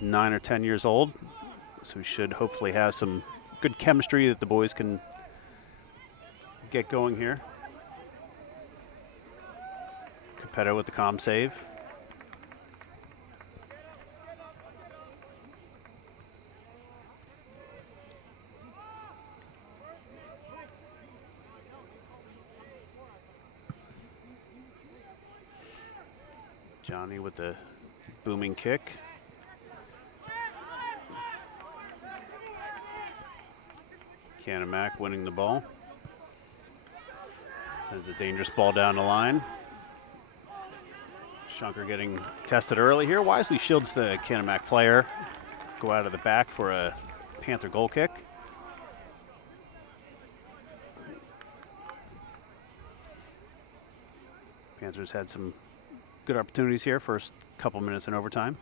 9 or 10 years old. So we should hopefully have some good chemistry that the boys can get going here. Capetta with the comm save. Johnny with the booming kick. Canon-Mac winning the ball. Sends a dangerous ball down the line. Shankar getting tested early here. Wisely shields the Canon-Mac player. Go out of the back for a Panther goal kick. Panthers had some good opportunities here, first couple minutes in overtime.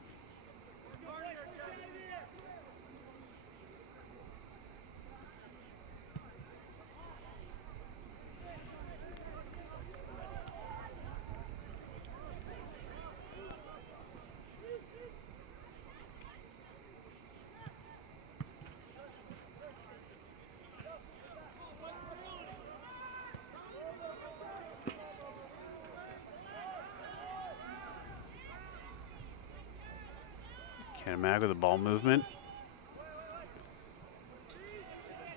Canon-Mac with the ball movement.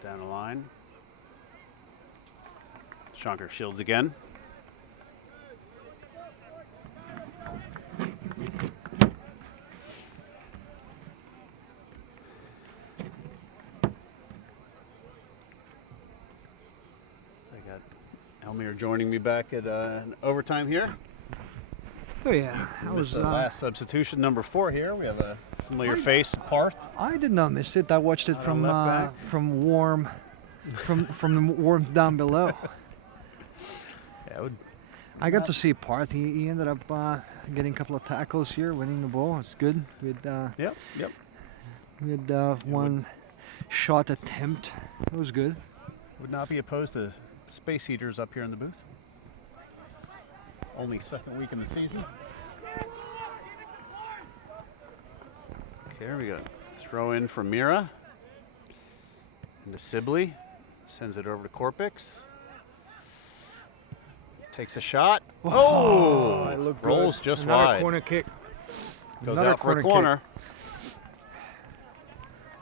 Down the line. Shankar shields again. I got Elmir joining me back at overtime here. Oh yeah, that was the last substitution, number 4 here. We have a Familiar face, Parth. I did not miss it. I watched it from left warm the warmth down below. Yeah, I got to see Parth. He ended up getting a couple of tackles here, winning the ball. It's good. Yep. We had one shot attempt. It was good. Would not be opposed to space heaters up here in the booth. Only second week in the season. Okay, here we go. Throw in from Mira. Into Sibley. Sends it over to Corpix. Takes a shot. Oh! It looked Rolls good. just Another wide. corner kick. Goes Another out for a corner corner.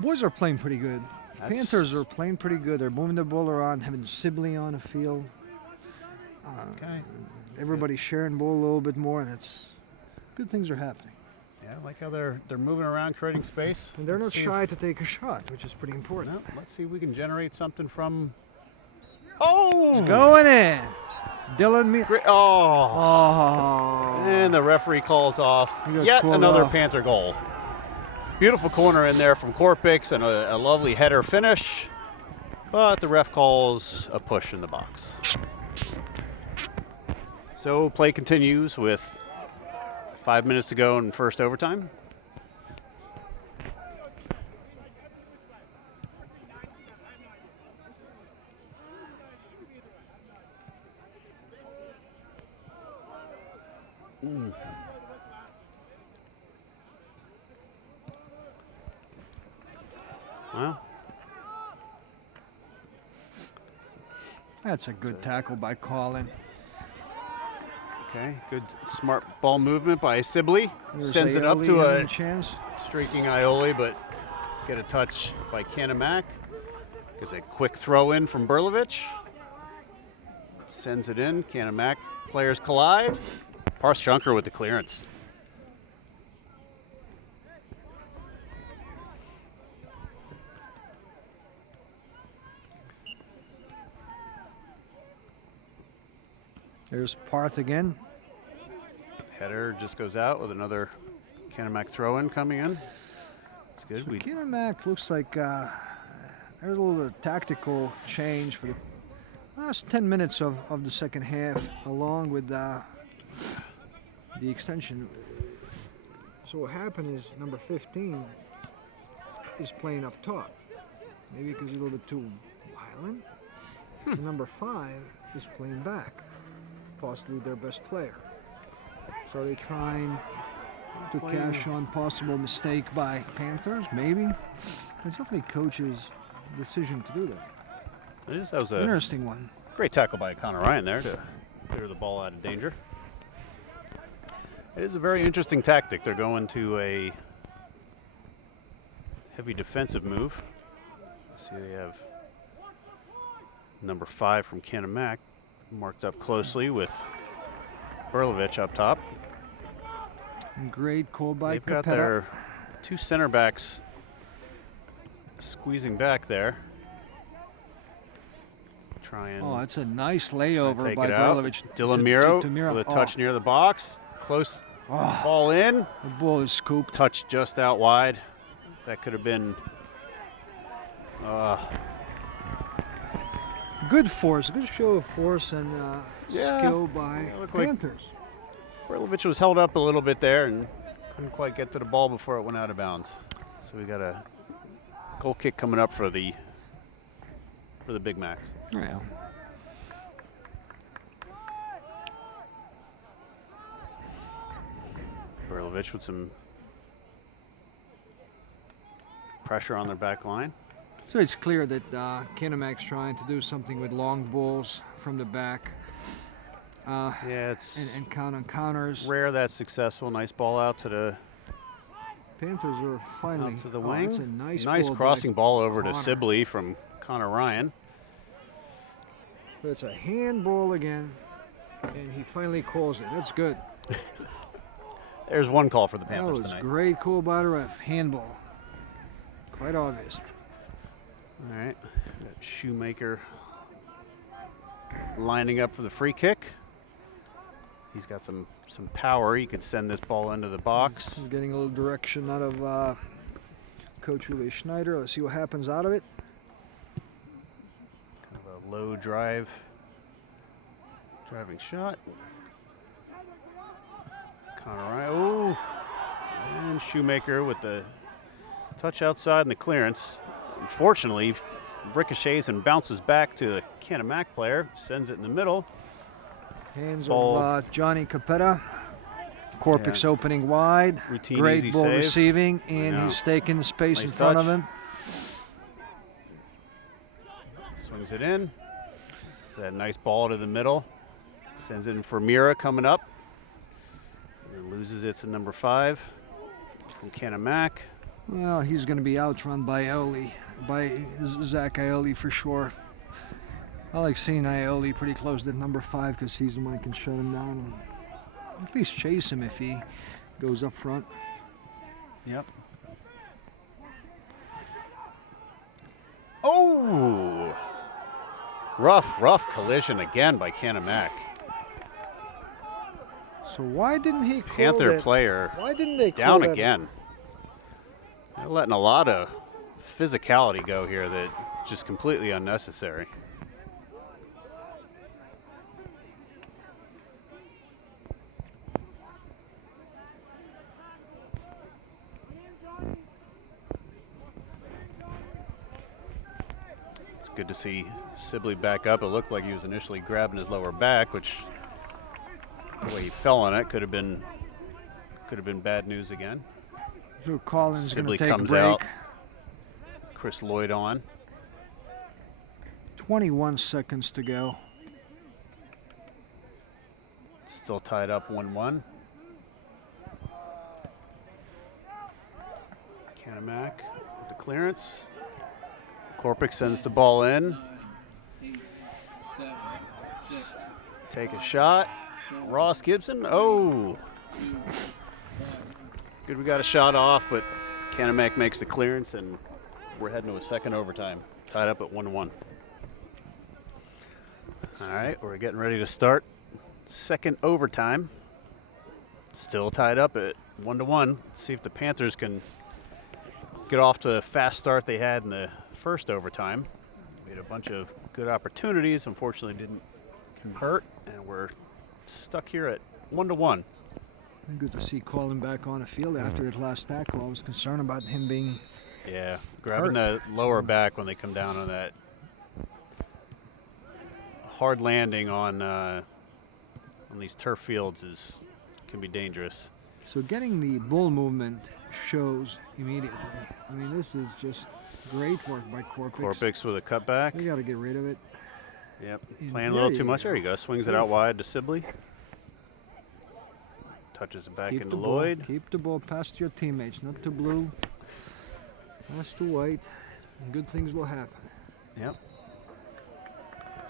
Boys are playing pretty good. That's- Panthers are playing pretty good. They're moving the ball around, having Sibley on the field. Okay. Everybody's sharing the ball a little bit more, and it's good things are happening. Yeah, I like how they're moving around, creating space. And they're Let's not see shy to take a shot, which is pretty important. No, let's see if we can generate something from. Oh! It's going in. Dylan me. Oh! Oh. And the referee calls off He got yet called another off. Panther goal. Beautiful corner in there from Corpix and a lovely header finish. But the ref calls a push in the box. So play continues with 5 minutes to go in first overtime. Well, That's a good tackle by Colin. okay, good smart ball movement by Sibley. There's Sends it up Aioli to having a chance. streaking Aioli, but get a touch by Canon-McMillan. Gets a quick throw in from Berlovich. Sends it in. Canon-McMillan players collide. Parth Shunker with the clearance. There's Parth again. Header just goes out with another Canon-McMillan throw in coming in. It's good. So Canon-McMillan looks like there's a little bit of tactical change for the last 10 minutes of the second half, along with the extension. So what happened is number 15 is playing up top. Maybe because he's a little bit too violent. And number 5 is playing back, possibly their best player. So they're trying to cash on possible mistake by Panthers, maybe. It's definitely coach's decision to do that. That was a Interesting one. great tackle by Connor Ryan there to clear the ball out of danger. It is a very interesting tactic. They're going to a heavy defensive move. See, they have number 5 from Canon-McMillan marked up closely with Berlovich up top. Great call by They've got Capetta. their 2 center backs squeezing back there. Try and Oh, that's a nice layover take by it out. Berlovich. Dylan Miro to Miro. with a touch Oh. near the box. Close Oh, ball in. the ball is scooped. Touch just out wide. That could have been Good force, good show of force and Yeah. skill by Yeah, looked like- Panthers. Berlovich was held up a little bit there and couldn't quite get to the ball before it went out of bounds. So we got a goal kick coming up for the Big Macs. Yeah. Berlovich with some pressure on their back line. So it's clear that Canon-McMillan's trying to do something with long balls from the back Yeah, it's and count on counters. rare that's successful. Nice ball out to the Panthers are finally out to the oh, wing. that's a nice ball by crossing ball over to Connor. Sibley from Connor Ryan. But it's a handball again, and he finally calls it. That's good. There's one call for the That Panthers was tonight. great call by the ref. Handball. Quite obvious. All right, got Shoemaker lining up for the free kick. He's got some power. He could send this ball into the box. He's getting a little direction out of Coach Uwe Schneider. Let's see what happens out of it. Kind of a low driving shot. Connor Ryan. Oh, and Shoemaker with the touch outside and the clearance. Unfortunately, ricochets and bounces back to the Canon-Mac player. Sends it in the middle. Hands Ball. of Johnny Capetta. Korpik's opening wide. Routine, Great easy ball save. receiving, and he's taking space Nice in front of touch. him. Swings it in. That nice ball to the middle. Sends it in for Mira coming up. And loses it to number 5 from Canon-Mac. Well, he's going to be outrun by Zach Aioli for sure. I like seeing Aioli pretty close to number 5 because he's the one who can shut him down and at least chase him if he goes up front. Yep. Oh! Rough collision again by Canon-Mac. So why didn't he call Panther that? player Why didn't they call down that? again. They're letting a lot of physicality go here that just completely unnecessary. It's good to see Sibley back up. It looked like he was initially grabbing his lower back, which the way he fell on it could have been bad news again. So Collins going to Sibley take a comes break. out. Chris Lloyd on. 21 seconds to go. Still tied up 1-1. Canon-Mac with the clearance. Korpik sends the ball in. 8, 7, 6, Take a shot. Ross Gibson. Oh. 2, 1. Good, we got a shot off, but Canon-Mac makes the clearance, and we're heading to a second overtime. Tied up at 1-1. All right, we're getting ready to start second overtime. Still tied up at 1-1. Let's see if the Panthers can get off to the fast start they had in the first overtime. We had a bunch of good opportunities, unfortunately didn't convert, and we're stuck here at 1-1. Good to see Colin back on the field after his last tackle. I was concerned about him being Yeah, grabbing the lower back when they come down on that hard landing on these turf fields can be dangerous. So getting the bull movement shows immediately. I mean, this is just great work by Korpik. Korpik's with a cutback. They got to get rid of it. Yep, And playing a little there too you much. go. There you go. Swings it out wide to Sibley. Touches it back Keep into the ball. Lloyd. Keep the ball past your teammates, not to blue. Pass to white. And good things will happen. Yep.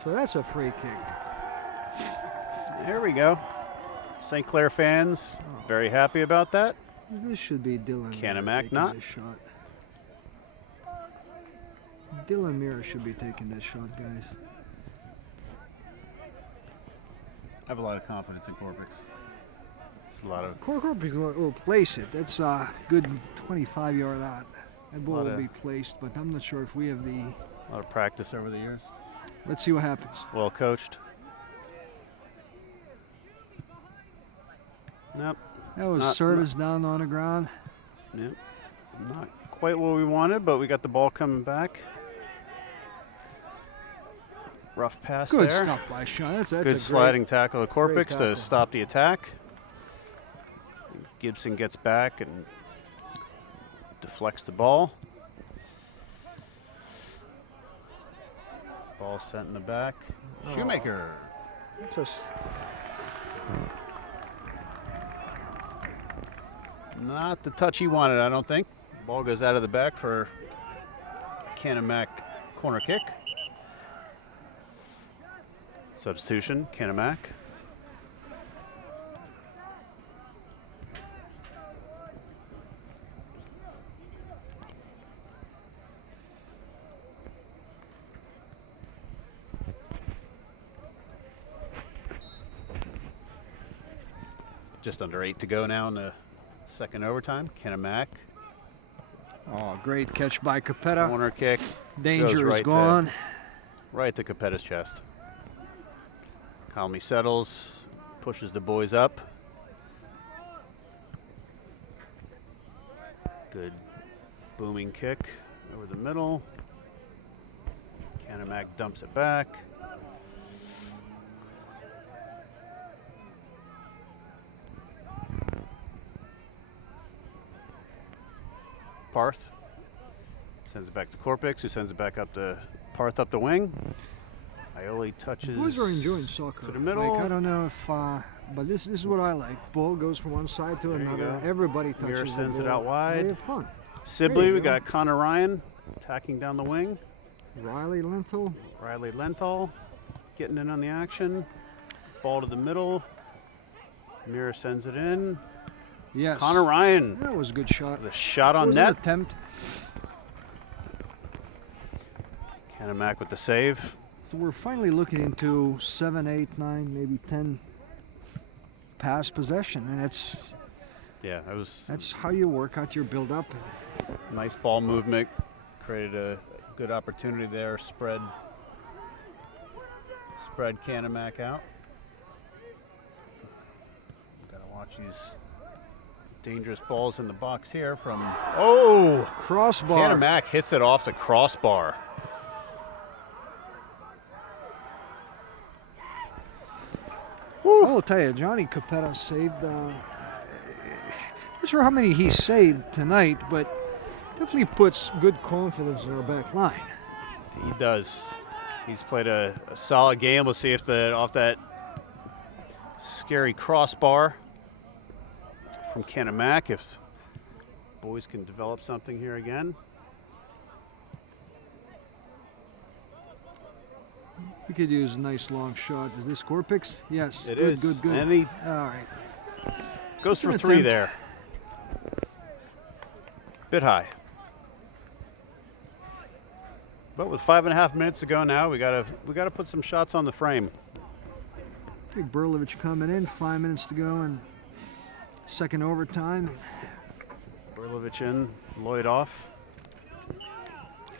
So that's a free kick. There we go. St. Clair fans very happy about that. This should be Dylan Canon-Mac taking not. this shot. Dylan Mira should be taking this shot, guys. I have a lot of confidence in Korpik. It's a lot of Korpik will place it. That's a good 25-yard out. That ball Lot will of- be placed, but I'm not sure if we have the. practice over the years. Let's see what happens. Well coached. Nope. That was Not- service down on the ground. Yep. Not quite what we wanted, but we got the ball coming back. Rough pass Good there. stuff by Sean. That's a Good great- sliding tackle of great Korpik to tackle. stop the attack. Gibson gets back and deflects the ball. Ball sent in the back. Shoemaker. That's a Not the touch he wanted, I don't think. Ball goes out of the back for Canon-Mac corner kick. Substitution, Canon-Mac. Just under 8 to go now in the second overtime. Canon-Mac. Oh, great catch by Capetta. Corner kick. Danger goes is gone. Right to Capetta's chest. Calmly settles, pushes the boys up. Good booming kick over the middle. Canon-Mac dumps it back. Parth sends it back to Korpix, who sends it back up to Parth up the wing. Ioli touches Boys are enjoying soccer. to the middle. Like, I don't know if, but this is what I like. Ball goes from one side to There you another. go. Everybody touches Mirror the sends ball. it out wide. They have fun. Sibley, There we you got go. Connor Ryan attacking down the wing. Riley Lentil. Riley Lenthal getting in on the action. Ball to the middle. Mirror sends it in. Yes. Connor Ryan, That was a good shot. the shot on Was an net. attempt. Canon-Mac with the save. So we're finally looking into 7, 8, 9, maybe 10 pass possession, and Yeah, that was that's how you work out your build-up. nice ball movement. Created a good opportunity there. Spread Canon-Mac out. Gotta watch these dangerous balls in the box here from. Oh! Crossbar. Canon-Mac hits it off the crossbar. I'll tell you, Johnny Capetta saved. Not sure how many he saved tonight, but definitely puts good confidence in our back line. He does. He's played a solid game. We'll see if off that scary crossbar from Canon-Mac, if boys can develop something here again. We could use a nice long shot. Is this Korpix? Yes. It good, is. Good, good. And he All right. goes It's for an 3 attempt. there. Bit high. But with 5.5 minutes to go now, we gotta put some shots on the frame. Big Berlovich coming in. 5 minutes to go and second overtime. Berlovich in, Lloyd off.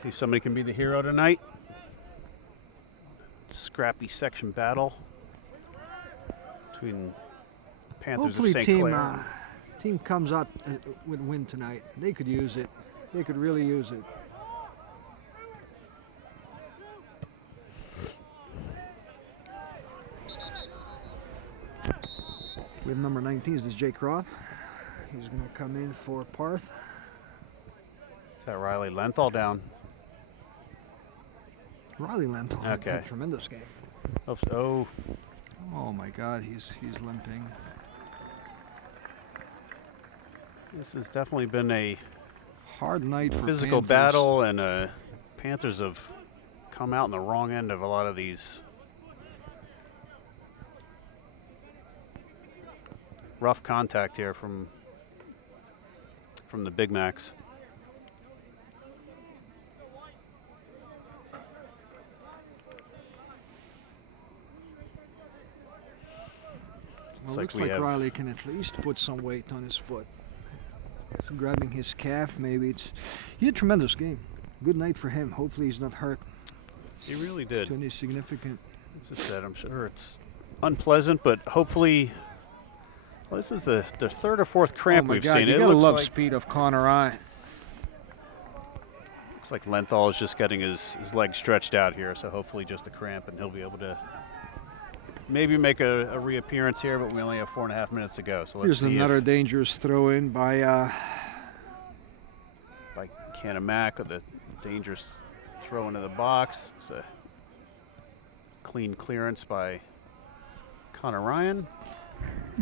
See if somebody can be the hero tonight. Scrappy section battle between Panthers Hopefully of St. team Clair. team comes out with win tonight. They could use it. They could really use it. We have number 19. Is this Jake Roth? He's going to come in for Parth. Is that Riley Lenthal down? Riley Lentil had Okay. a tremendous game. Oops. Oh, Oh my God, he's limping. this has definitely been a Hard night for physical Panthers. battle, and Panthers have come out in the wrong end of a lot of these. Rough contact here from the Big Macs. Well, like looks we like have- Riley can at least put some weight on his foot. So grabbing his calf, maybe he had a tremendous game. Good night for him. Hopefully he's not hurt He really did. to any significant. As I said, I'm sure it's unpleasant, but hopefully, well, this is the third or fourth cramp oh my we've God, seen. you It gotta looks love like, speed of Connor Ryan. looks like Lenthal is just getting his leg stretched out here, so hopefully just a cramp, and he'll be able to maybe make a reappearance here, but we only have 4.5 minutes to go. So let's Here's see another if dangerous throw in by by Canon-Mac with a dangerous throw into the box. It's a clean clearance by Connor Ryan.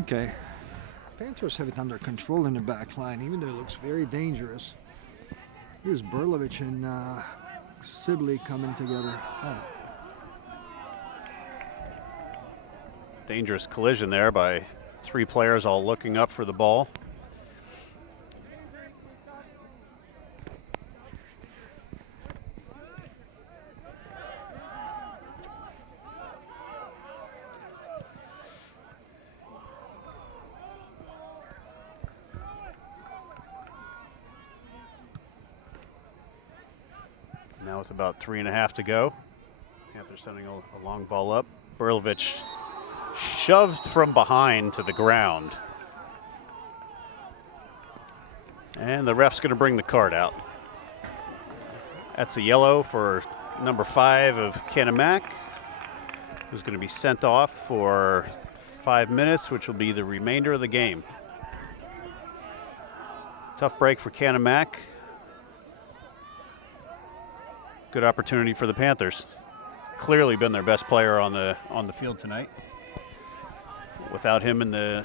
Okay. Panthers have it under control in the back line, even though it looks very dangerous. Here's Berlovich and Sibley coming together. Oh. Dangerous collision there by 3 players all looking up for the ball. with about 3.5 to go. Panthers sending a long ball up. Berlovich shoved from behind to the ground. And the ref's going to bring the card out. That's a yellow for number 5 of Canon-Mac, who's going to be sent off for 5 minutes, which will be the remainder of the game. Tough break for Canon-Mac. Good opportunity for the Panthers. Clearly been their best player on the field tonight. Without him in the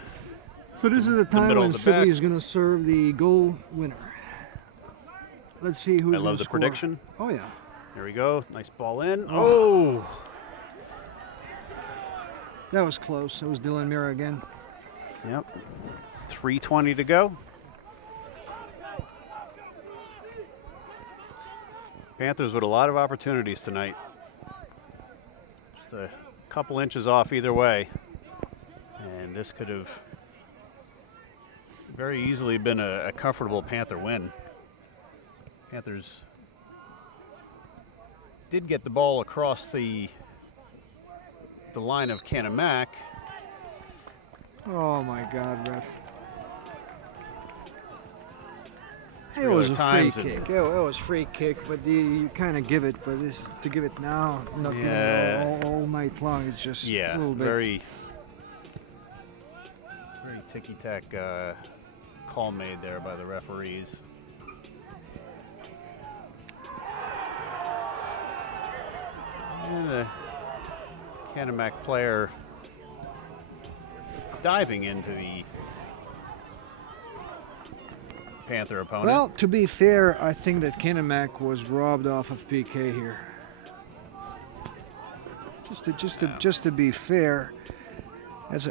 So this is the time middle when of the Sibley back. is going to serve the goal winner. Let's see who's I love the score. prediction. Oh, yeah. There we go. Nice ball in. Oh! That was close. That was Dylan Mira again. Yep. 3:20 to go. Panthers with a lot of opportunities tonight. Just a couple inches off either way. And this could have very easily been a comfortable Panther win. Panthers did get the ball across the line of Canon-Mac. Oh, my God, ref. It Three was other a times free and- kick. It was free kick, but you kind of give it. But to give it now, not Yeah. all night long, it's just Yeah, a little bit. very ticky-tack call made there by the referees. And the Canon-Mac player diving into the Panther opponent. Well, to be fair, I think that Canon-Mac was robbed off of PK here. Just to be fair, it's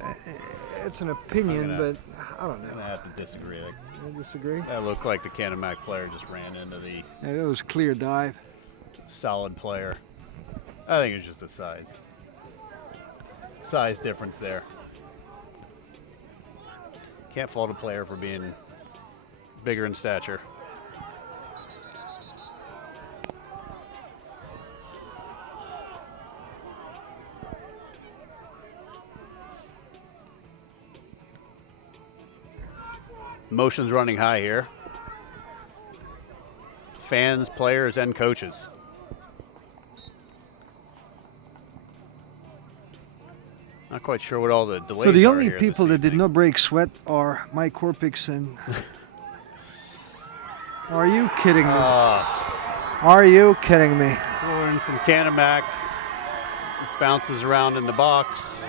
an opinion, but I don't I'm know. gonna have to disagree. I disagree. That looked like the Canon-Mac player just ran into the Yeah, that was clear dive. solid player. I think it's just a size difference there. Can't fault a player for being bigger in stature. Emotions running high here. Fans, players, and coaches. Not quite sure what all the delays So the are only here people this that did evening. not break sweat are Mike Korpix and. Are you kidding me? Are you kidding me? Throw in from Canon-Mac. Bounces around in the box.